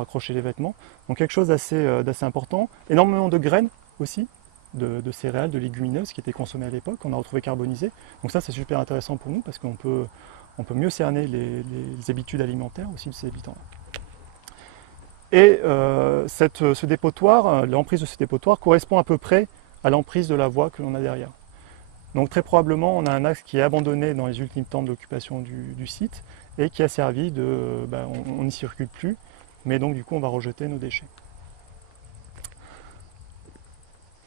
accrocher les vêtements. Donc quelque chose d'assez important. Énormément de graines aussi, de céréales, de légumineuses qui étaient consommées à l'époque, qu'on a retrouvé carbonisées. Donc ça c'est super intéressant pour nous parce qu'on peut mieux cerner les habitudes alimentaires aussi de ces habitants-là. Et ce dépotoir, l'emprise de ce dépotoir correspond à peu près à l'emprise de la voie que l'on a derrière. Donc très probablement on a un axe qui est abandonné dans les ultimes temps de l'occupation du site et qui a servi on n'y circule plus, mais donc du coup on va rejeter nos déchets.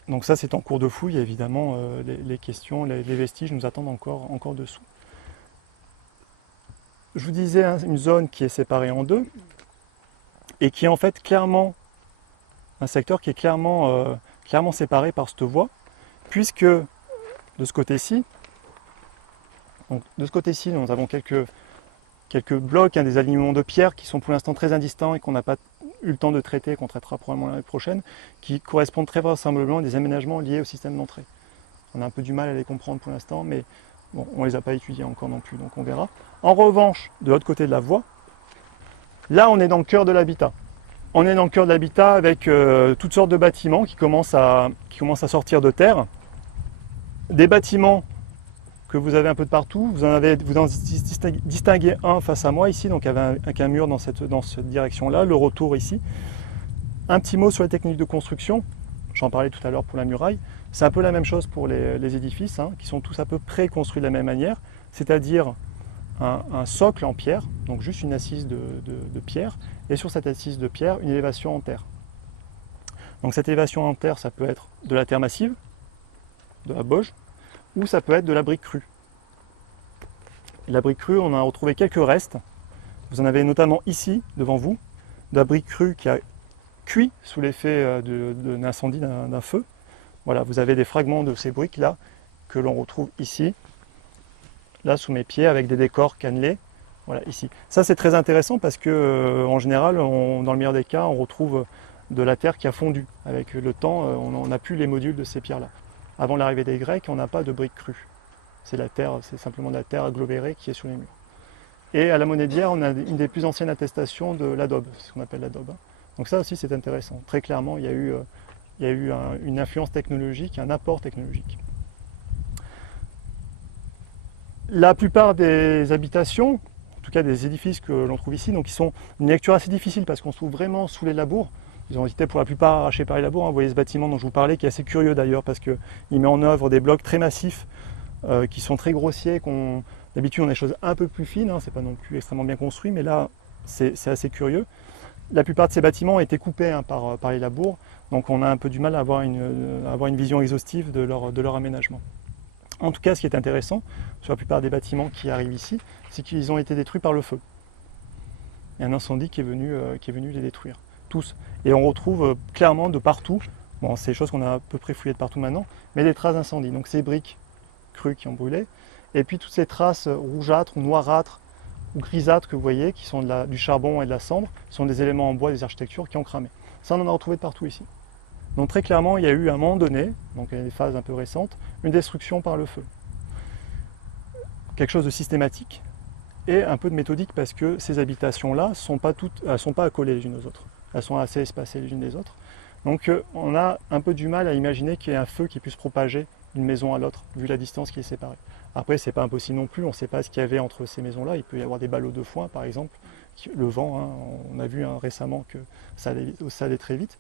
Donc ça c'est en cours de fouille, évidemment les questions, les vestiges nous attendent encore dessous. Je vous disais une zone qui est séparée en deux et qui est en fait clairement un secteur qui est clairement séparé par cette voie, puisque de ce côté-ci, nous avons quelques blocs, des alignements de pierre qui sont pour l'instant très indistants et qu'on n'a pas eu le temps de traiter, qu'on traitera probablement l'année prochaine, qui correspondent très vraisemblablement à des aménagements liés au système d'entrée. On a un peu du mal à les comprendre pour l'instant, mais bon, on ne les a pas étudiés encore non plus, donc on verra. En revanche, de l'autre côté de la voie, là on est dans le cœur de l'habitat. On est dans le cœur de l'habitat avec toutes sortes de bâtiments qui commencent à sortir de terre. Des bâtiments que vous avez un peu de partout, vous en distinguez un face à moi ici, donc avec un mur dans cette direction-là, le retour ici. Un petit mot sur les techniques de construction, j'en parlais tout à l'heure pour la muraille, c'est un peu la même chose pour les édifices, hein, qui sont tous à peu près construits de la même manière, c'est-à-dire un socle en pierre, donc juste une assise de pierre, et sur cette assise de pierre, une élévation en terre. Donc cette élévation en terre, ça peut être de la terre massive, de la bauge, ou ça peut être de la brique crue. La brique crue, on a retrouvé quelques restes. Vous en avez notamment ici, devant vous, de la brique crue qui a cuit sous l'effet d'un incendie, d'un feu. Voilà, vous avez des fragments de ces briques-là que l'on retrouve ici, là sous mes pieds, avec des décors cannelés. Voilà, ici. Ça, c'est très intéressant parce que, en général, dans le meilleur des cas, on retrouve de la terre qui a fondu. Avec le temps, on n'a plus les modules de ces pierres-là. Avant l'arrivée des Grecs, on n'a pas de briques crues. C'est simplement de la terre agglomérée qui est sur les murs. Et à la Monédière, on a une des plus anciennes attestations de l'adobe, ce qu'on appelle l'adobe. Donc ça aussi c'est intéressant. Très clairement, il y a eu une influence technologique, un apport technologique. La plupart des habitations, en tout cas des édifices que l'on trouve ici, donc ils sont une lecture assez difficile parce qu'on se trouve vraiment sous les labours. Ils ont été pour la plupart arrachés par les labours. Vous voyez ce bâtiment dont je vous parlais qui est assez curieux d'ailleurs parce qu'il met en œuvre des blocs très massifs qui sont très grossiers. D'habitude on a des choses un peu plus fines, c'est pas non plus extrêmement bien construit, mais là c'est assez curieux. La plupart de ces bâtiments ont été coupés par les labours, donc on a un peu du mal à avoir une vision exhaustive de leur aménagement. En tout cas, ce qui est intéressant sur la plupart des bâtiments qui arrivent ici, c'est qu'ils ont été détruits par le feu. Il y a un incendie qui est venu les détruire, tous. Et on retrouve clairement de partout, bon, c'est des choses qu'on a à peu près fouillées de partout maintenant, mais des traces d'incendie. Donc ces briques crues qui ont brûlé, et puis toutes ces traces rougeâtres ou noirâtres ou grisâtres que vous voyez, qui sont du charbon et de la cendre, sont des éléments en bois des architectures qui ont cramé. Ça, on en a retrouvé de partout ici. Donc très clairement, il y a eu à un moment donné, donc il y a des phases un peu récentes, une destruction par le feu. Quelque chose de systématique et un peu de méthodique parce que ces habitations-là ne sont pas accolées les unes aux autres. Elles sont assez espacées les unes des autres. Donc on a un peu du mal à imaginer qu'il y ait un feu qui puisse propager d'une maison à l'autre, vu la distance qui est séparée. Après, c'est pas impossible non plus, on ne sait pas ce qu'il y avait entre ces maisons-là. Il peut y avoir des ballots de foin, par exemple. Le vent, on a vu récemment que ça allait très vite.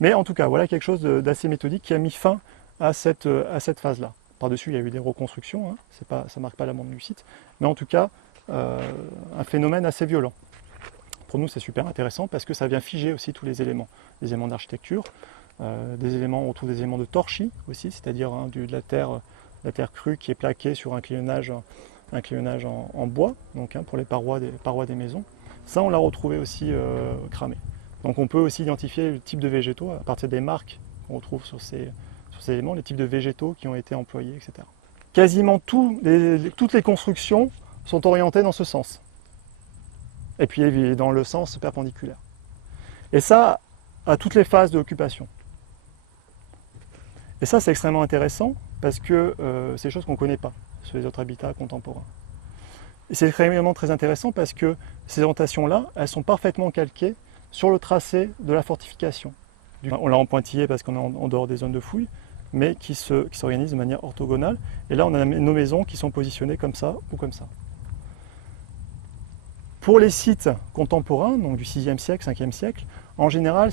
Mais en tout cas, voilà quelque chose d'assez méthodique qui a mis fin à cette phase-là. Par-dessus, il y a eu des reconstructions, ça ne marque pas la mort du site, mais en tout cas, un phénomène assez violent. Pour nous, c'est super intéressant parce que ça vient figer aussi tous les éléments d'architecture, on retrouve des éléments de torchis aussi, c'est-à-dire de la terre crue qui est plaquée sur un clionnage en bois, donc pour les parois des maisons. Ça, on l'a retrouvé aussi cramé. Donc on peut aussi identifier le type de végétaux à partir des marques qu'on retrouve sur ces éléments, les types de végétaux qui ont été employés, etc. Quasiment toutes les constructions sont orientées dans ce sens. Et puis dans le sens perpendiculaire. Et ça, à toutes les phases de l'occupation. Et ça, c'est extrêmement intéressant parce que c'est des choses qu'on ne connaît pas sur les autres habitats contemporains. Et c'est vraiment très intéressant parce que ces orientations-là, elles sont parfaitement calquées sur le tracé de la fortification. On l'a en pointillé parce qu'on est en dehors des zones de fouille, mais qui s'organisent de manière orthogonale. Et là, on a nos maisons qui sont positionnées comme ça ou comme ça. Pour les sites contemporains, donc du 6e siècle, 5e siècle, en général,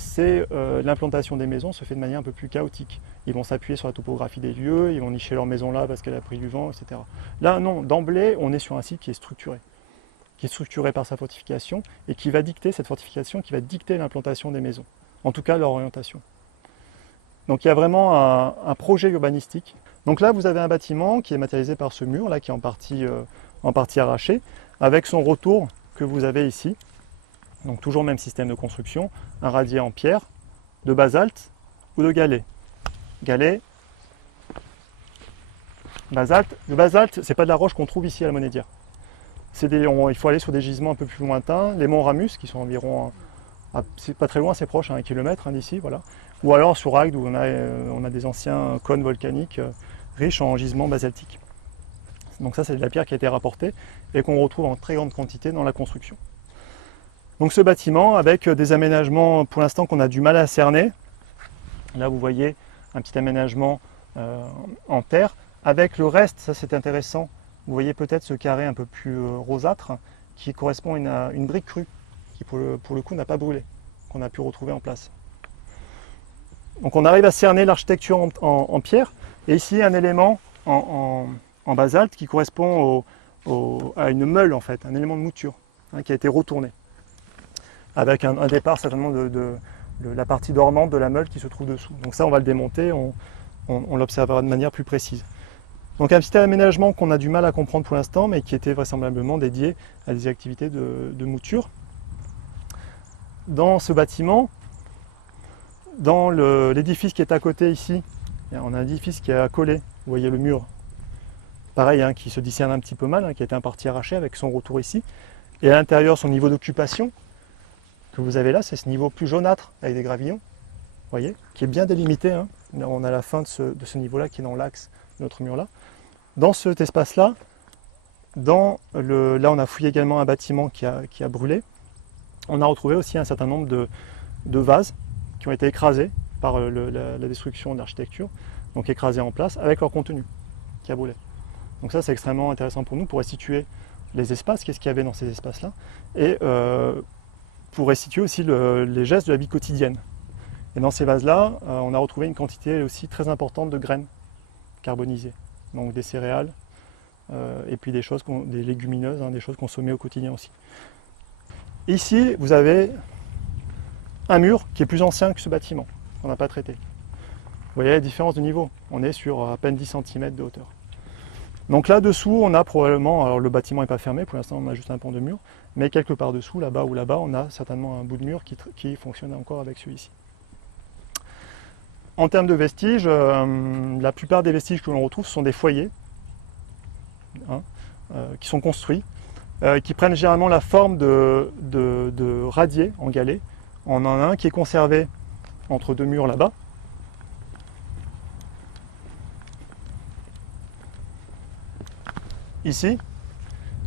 l'implantation des maisons se fait de manière un peu plus chaotique. Ils vont s'appuyer sur la topographie des lieux, ils vont nicher leur maison là parce qu'elle a pris du vent, etc. Là, non, d'emblée, on est sur un site qui est structuré par sa fortification et qui va dicter cette fortification, qui va dicter l'implantation des maisons, en tout cas leur orientation. Donc il y a vraiment un projet urbanistique. Donc là, vous avez un bâtiment qui est matérialisé par ce mur, là, qui est en partie arraché, avec son retour que vous avez ici. Donc toujours le même système de construction, un radier en pierre, de basalte ou de galets. Galets, basalte. Le basalte, c'est pas de la roche qu'on trouve ici à la Monédière. Il faut aller sur des gisements un peu plus lointains, les monts Ramus, qui sont environ, c'est pas très loin, c'est proche, à 1 km d'ici, voilà. Ou alors sur Agde, où on a des anciens cônes volcaniques riches en gisements basaltiques. Donc ça, c'est de la pierre qui a été rapportée et qu'on retrouve en très grande quantité dans la construction. Donc ce bâtiment, avec des aménagements pour l'instant qu'on a du mal à cerner. Là, vous voyez un petit aménagement en terre. Avec le reste, ça c'est intéressant, vous voyez peut-être ce carré un peu plus rosâtre qui correspond à une brique crue qui pour le coup n'a pas brûlé, qu'on a pu retrouver en place. Donc on arrive à cerner l'architecture en pierre et ici un élément en basalte qui correspond à une meule en fait, un élément de mouture qui a été retourné avec un départ certainement de la partie dormante de la meule qui se trouve dessous. Donc ça on va le démonter, on l'observera de manière plus précise. Donc un petit aménagement qu'on a du mal à comprendre pour l'instant, mais qui était vraisemblablement dédié à des activités de mouture. Dans ce bâtiment, dans l'édifice qui est à côté ici, on a un édifice qui est accolé, vous voyez le mur, pareil, qui se discerne un petit peu mal, qui a été en partie arraché avec son retour ici. Et à l'intérieur, son niveau d'occupation, que vous avez là, c'est ce niveau plus jaunâtre avec des gravillons, vous voyez, qui est bien délimité. On a la fin de ce niveau-là qui est dans l'axe de notre mur-là. Dans cet espace-là, Là, on a fouillé également un bâtiment qui a brûlé. On a retrouvé aussi un certain nombre de vases qui ont été écrasés par la destruction de l'architecture, donc écrasés en place avec leur contenu qui a brûlé. Donc ça, c'est extrêmement intéressant pour nous pour restituer les espaces, qu'est-ce qu'il y avait dans ces espaces-là, et pour restituer aussi les gestes de la vie quotidienne. Et dans ces vases-là, on a retrouvé une quantité aussi très importante de graines carbonisées, donc des céréales, et puis des légumineuses, des choses consommées au quotidien aussi. Ici, vous avez un mur qui est plus ancien que ce bâtiment, qu'on n'a pas traité. Vous voyez la différence de niveau, on est sur à peine 10 cm de hauteur. Donc là-dessous, on a probablement, alors le bâtiment n'est pas fermé, pour l'instant on a juste un pan de mur, mais quelque part dessous, là-bas ou là-bas, on a certainement un bout de mur qui fonctionne encore avec celui-ci. En termes de vestiges, la plupart des vestiges que l'on retrouve sont des foyers, qui sont construits, qui prennent généralement la forme de radiers en galets. On en a un qui est conservé entre deux murs là-bas. Ici.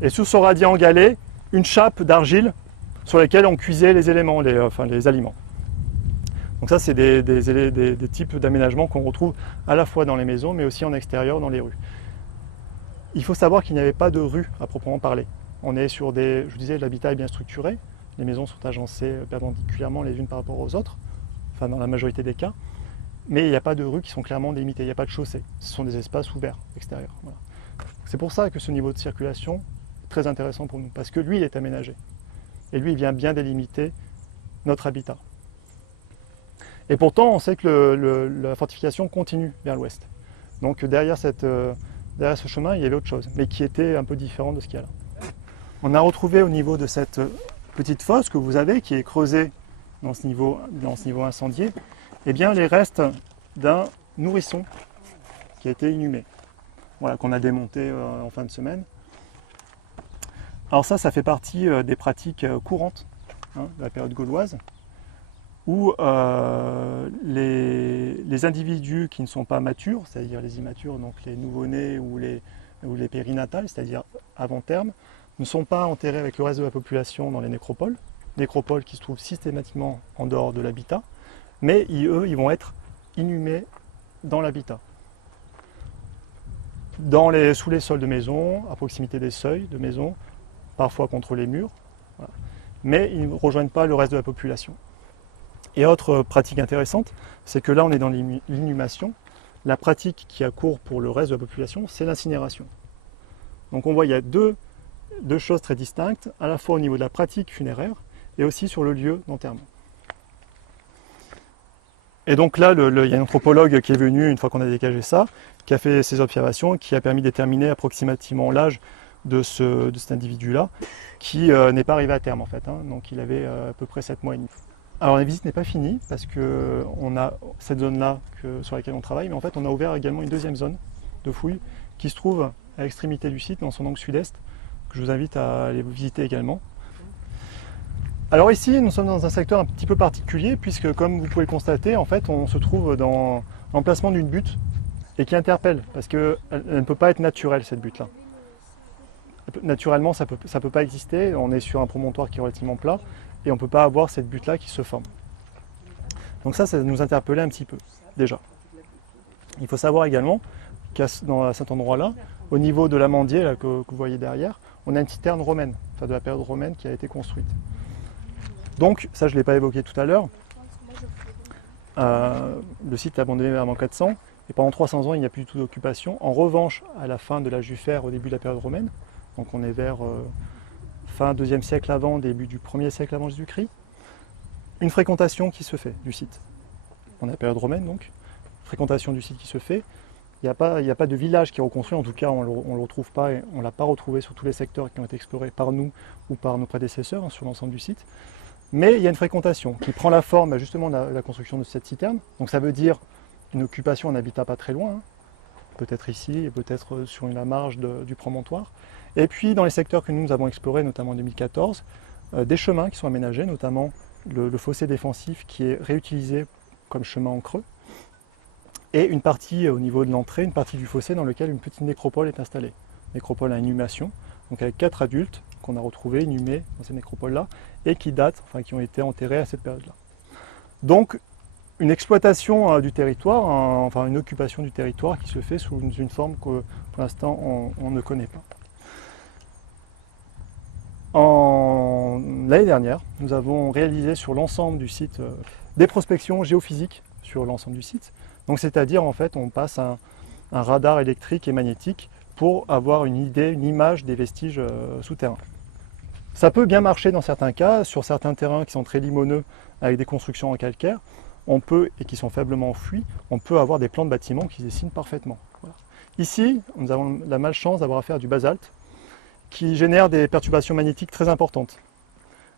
Et sous ce radier en galet, une chape d'argile sur laquelle on cuisait les éléments, les aliments. Donc ça, c'est des types d'aménagements qu'on retrouve à la fois dans les maisons, mais aussi en extérieur, dans les rues. Il faut savoir qu'il n'y avait pas de rue à proprement parler. On est sur je vous disais, l'habitat est bien structuré. Les maisons sont agencées perpendiculairement les unes par rapport aux autres, enfin dans la majorité des cas. Mais il n'y a pas de rues qui sont clairement délimitées, il n'y a pas de chaussée. Ce sont des espaces ouverts, extérieurs. Voilà. C'est pour ça que ce niveau de circulation est très intéressant pour nous, parce que lui, il est aménagé. Et lui, il vient bien délimiter notre habitat. Et pourtant, on sait que la fortification continue vers l'ouest. Donc derrière ce chemin, il y avait autre chose, mais qui était un peu différent de ce qu'il y a là. On a retrouvé au niveau de cette petite fosse que vous avez, qui est creusée dans ce niveau incendié, eh bien, les restes d'un nourrisson qui a été inhumé, voilà, qu'on a démonté en fin de semaine. Alors ça fait partie des pratiques courantes de la période gauloise, où les individus qui ne sont pas matures, c'est-à-dire les immatures, donc les nouveau-nés ou les périnatales, c'est-à-dire avant terme, ne sont pas enterrés avec le reste de la population dans les nécropoles qui se trouvent systématiquement en dehors de l'habitat, mais eux, ils vont être inhumés dans l'habitat, sous les sols de maison, à proximité des seuils de maison, parfois contre les murs, voilà. Mais ils ne rejoignent pas le reste de la population. Et autre pratique intéressante, c'est que là on est dans l'inhumation. La pratique qui a cours pour le reste de la population, c'est l'incinération. Donc on voit il y a deux choses très distinctes, à la fois au niveau de la pratique funéraire et aussi sur le lieu d'enterrement. Et donc là, il y a un anthropologue qui est venu, une fois qu'on a dégagé ça, qui a fait ses observations, qui a permis de déterminer approximativement l'âge de cet individu-là, qui n'est pas arrivé à terme en fait. Donc il avait à peu près 7 mois et demi. Alors la visite n'est pas finie, parce qu'on a cette zone-là sur laquelle on travaille, mais en fait on a ouvert également une deuxième zone de fouille qui se trouve à l'extrémité du site, dans son angle sud-est, que je vous invite à aller visiter également. Alors ici, nous sommes dans un secteur un petit peu particulier, puisque comme vous pouvez le constater, en fait, on se trouve dans l'emplacement d'une butte, et qui interpelle, parce qu'elle ne peut pas être naturelle, cette butte-là. Naturellement, ça peut pas exister, on est sur un promontoire qui est relativement plat, et on ne peut pas avoir cette butte-là qui se forme. Donc ça nous interpellait un petit peu, déjà. Il faut savoir également qu'à cet endroit-là, au niveau de l'amandier que vous voyez derrière, on a une citerne romaine, enfin de la période romaine qui a été construite. Donc, ça je ne l'ai pas évoqué tout à l'heure, le site est abandonné avant 400, et pendant 300 ans il n'y a plus du tout d'occupation. En revanche, à la fin de l'âge du fer, au début de la période romaine, donc on est vers fin 2e siècle avant, début du 1er siècle avant Jésus-Christ, une fréquentation qui se fait du site. On est à la période romaine donc, fréquentation du site qui se fait. Il n'y a pas de village qui est reconstruit, en tout cas on ne le retrouve pas, et on ne l'a pas retrouvé sur tous les secteurs qui ont été explorés par nous ou par nos prédécesseurs sur l'ensemble du site. Mais il y a une fréquentation qui prend la forme justement de la construction de cette citerne. Donc ça veut dire une occupation, un habitat pas très loin, peut-être ici et peut-être sur la marge du promontoire. Et puis dans les secteurs que nous avons explorés, notamment en 2014, des chemins qui sont aménagés, notamment le fossé défensif qui est réutilisé comme chemin en creux, et une partie au niveau de l'entrée, une partie du fossé dans lequel une petite nécropole est installée. nécropole à inhumation, donc avec 4 adultes qu'on a retrouvés inhumés dans ces nécropoles-là et qui datent, enfin qui ont été enterrés à cette période-là. Donc une exploitation du territoire, enfin une occupation du territoire qui se fait sous une forme que pour l'instant on ne connaît pas. L'année dernière, nous avons réalisé sur l'ensemble du site des prospections géophysiques sur l'ensemble du site. Donc c'est-à-dire en fait on passe un radar électrique et magnétique pour avoir une idée, une image des vestiges souterrains. Ça peut bien marcher dans certains cas, sur certains terrains qui sont très limoneux avec des constructions en calcaire, on peut, et qui sont faiblement enfouis, on peut avoir des plans de bâtiments qui se dessinent parfaitement. Voilà. Ici, nous avons la malchance d'avoir affaire à du basalte qui génère des perturbations magnétiques très importantes.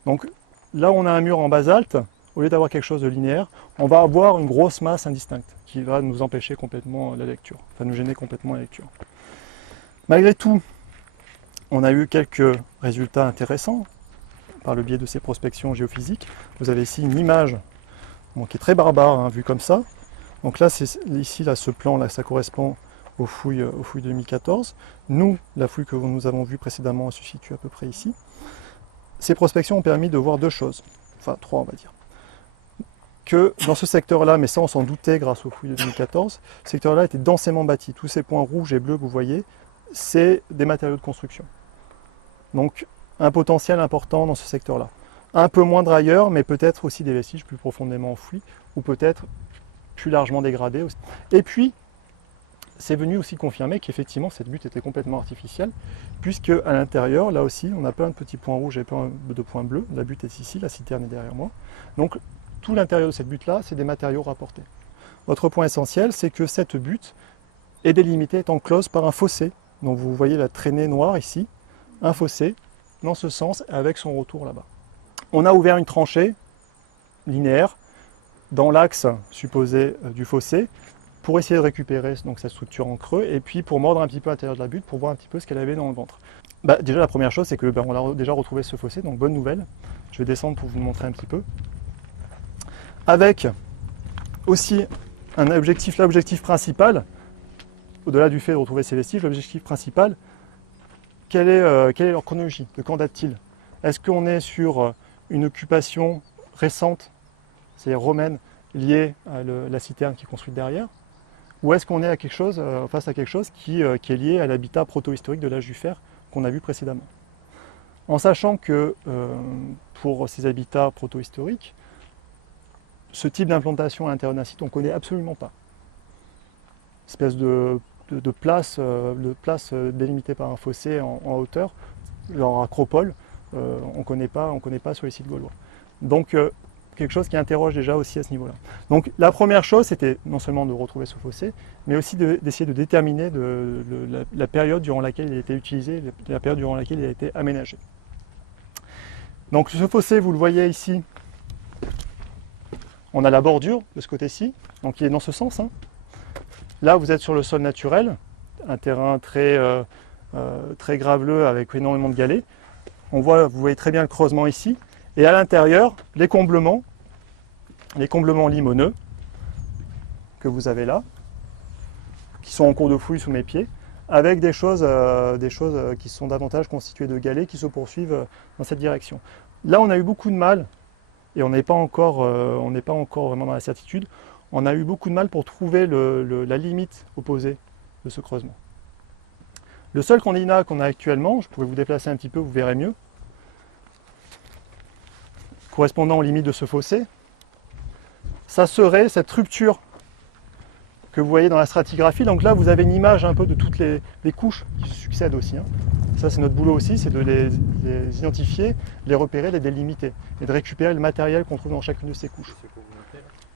Donc là où on a un mur en basalte, au lieu d'avoir quelque chose de linéaire, on va avoir une grosse masse indistincte qui va nous empêcher complètement la lecture, enfin nous gêner complètement la lecture. Malgré tout, on a eu quelques résultats intéressants par le biais de ces prospections géophysiques. Vous avez ici une image qui est très barbare, hein, vue comme ça. Donc là, ici, là, ce plan, là, ça correspond aux fouilles 2014. Nous, la fouille que nous avons vue précédemment se situe à peu près ici. Ces prospections ont permis de voir deux choses, enfin trois on va dire. Que dans ce secteur-là, mais ça on s'en doutait grâce aux fouilles de 2014, ce secteur-là était densément bâti. Tous ces points rouges et bleus que vous voyez, c'est des matériaux de construction. Donc un potentiel important dans ce secteur-là. Un peu moindre ailleurs, mais peut-être aussi des vestiges plus profondément enfouis, ou peut-être plus largement dégradés aussi. Et puis, c'est venu aussi confirmer qu'effectivement cette butte était complètement artificielle, puisque à l'intérieur, là aussi, on a plein de petits points rouges et plein de points bleus. La butte est ici, la citerne est derrière moi. Donc tout l'intérieur de cette butte-là, c'est des matériaux rapportés. Autre point essentiel, c'est que cette butte est délimitée, est enclose par un fossé. Donc vous voyez la traînée noire ici, un fossé, dans ce sens, avec son retour là-bas. On a ouvert une tranchée linéaire dans l'axe supposé du fossé pour essayer de récupérer donc, cette structure en creux et puis pour mordre un petit peu à l'intérieur de la butte pour voir un petit peu ce qu'elle avait dans le ventre. Déjà la première chose c'est que on a déjà retrouvé ce fossé, donc bonne nouvelle. Je vais descendre pour vous le montrer un petit peu. Avec aussi un objectif, l'objectif principal, au-delà du fait de retrouver ces vestiges, l'objectif principal, quelle est leur chronologie? De quand date-t-il? Est-ce qu'on est sur une occupation récente, c'est-à-dire romaine, liée à la citerne qui est construite derrière? Ou est-ce qu'on est à quelque chose, face à quelque chose qui est lié à l'habitat proto-historique de l'âge du fer qu'on a vu précédemment? En sachant que pour ces habitats proto-historiques, ce type d'implantation à l'intérieur d'un site, on ne connaît absolument pas. Espèce de place délimitée par un fossé en hauteur, genre acropole, on ne connaît pas sur les sites gaulois. Donc quelque chose qui interroge déjà aussi à ce niveau-là. Donc la première chose, c'était non seulement de retrouver ce fossé, mais aussi d'essayer de déterminer la période durant laquelle il a été utilisé, la période durant laquelle il a été aménagé. Donc ce fossé, vous le voyez ici, on a la bordure de ce côté-ci, donc il est dans ce sens. Hein. Là, vous êtes sur le sol naturel, un terrain très graveleux avec énormément de galets. Vous voyez très bien le creusement ici. Et à l'intérieur, les comblements limoneux que vous avez là, qui sont en cours de fouille sous mes pieds, avec des choses qui sont davantage constituées de galets qui se poursuivent dans cette direction. Là, on a eu beaucoup de mal, et on n'est pas encore vraiment dans la certitude, on a eu beaucoup de mal pour trouver la limite opposée de ce creusement. Le seul candidat qu'on a actuellement, je pourrais vous déplacer un petit peu, vous verrez mieux, correspondant aux limites de ce fossé, ça serait cette rupture que vous voyez dans la stratigraphie. Donc là, vous avez une image un peu de toutes les couches qui se succèdent aussi. Hein. Ça, c'est notre boulot aussi, c'est de les identifier, les repérer, les délimiter et de récupérer le matériel qu'on trouve dans chacune de ces couches.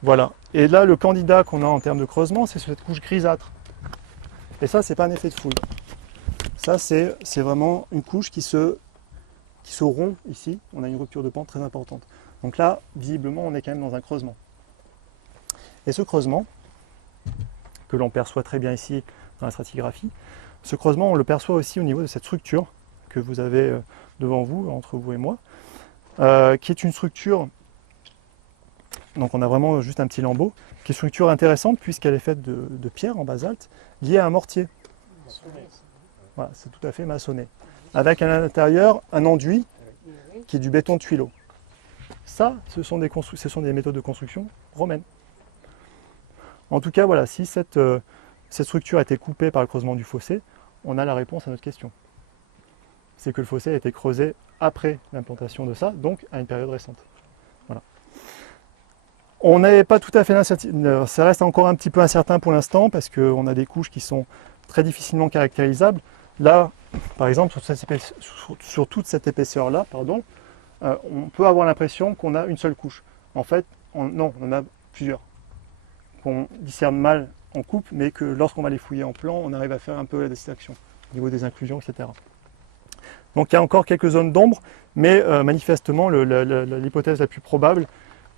Voilà. Et là, le candidat qu'on a en termes de creusement, c'est cette couche grisâtre. Et ça, c'est pas un effet de fouille. Ça, c'est vraiment une couche qui se rompt ici. On a une rupture de pente très importante. Donc là, visiblement, on est quand même dans un creusement. Et ce creusement, que l'on perçoit très bien ici dans la stratigraphie, ce creusement, on le perçoit aussi au niveau de cette structure que vous avez devant vous, entre vous et moi, qui est une structure, donc on a vraiment juste un petit lambeau, qui est une structure intéressante puisqu'elle est faite de pierre en basalte, liée à un mortier. Voilà, c'est tout à fait maçonné. Avec à l'intérieur un enduit qui est du béton de tuileau. Ça, ce sont des méthodes de construction romaines. En tout cas, voilà, si cette structure a été coupée par le creusement du fossé, on a la réponse à notre question. C'est que le fossé a été creusé après l'implantation de ça, donc à une période récente. Voilà. On n'est pas tout à fait incertain, ça reste encore un petit peu incertain pour l'instant parce qu'on a des couches qui sont très difficilement caractérisables. Là, par exemple, sur toute cette épaisseur-là, on peut avoir l'impression qu'on a une seule couche. En fait, non, on en a plusieurs. Qu'on discerne mal en coupe, mais que lorsqu'on va les fouiller en plan, on arrive à faire un peu la distinction au niveau des inclusions, etc. Donc il y a encore quelques zones d'ombre, mais manifestement, l'hypothèse la plus probable,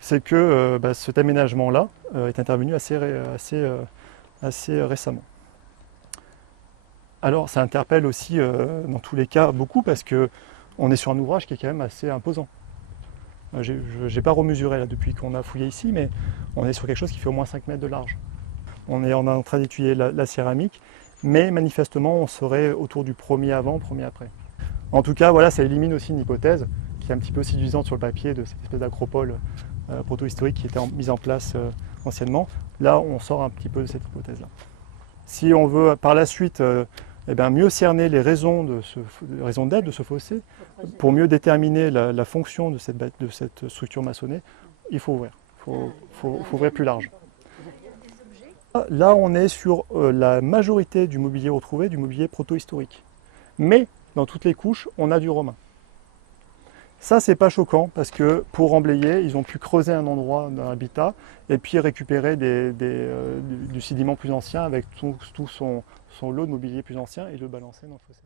c'est que cet aménagement-là est intervenu assez récemment. Alors ça interpelle aussi, dans tous les cas, beaucoup, parce qu'on est sur un ouvrage qui est quand même assez imposant. Je n'ai pas remesuré là depuis qu'on a fouillé ici, mais on est sur quelque chose qui fait au moins 5 mètres de large. On est en train d'étudier la céramique, mais manifestement on serait autour du premier avant, premier après. En tout cas, voilà, ça élimine aussi une hypothèse qui est un petit peu séduisante sur le papier de cette espèce d'acropole proto-historique qui était mise en place anciennement. Là, on sort un petit peu de cette hypothèse-là. Si on veut par la suite mieux cerner les raisons d'être de ce fossé, pour mieux déterminer la fonction de cette structure maçonnée, il faut ouvrir. Il faut ouvrir plus large. Là, on est sur la majorité du mobilier retrouvé, du mobilier proto-historique. Mais dans toutes les couches, on a du romain. Ça, c'est pas choquant parce que pour emblayer, ils ont pu creuser un endroit d'un habitat et puis récupérer du sédiment plus ancien avec tout son lot de mobilier plus ancien et le balancer dans le fossé.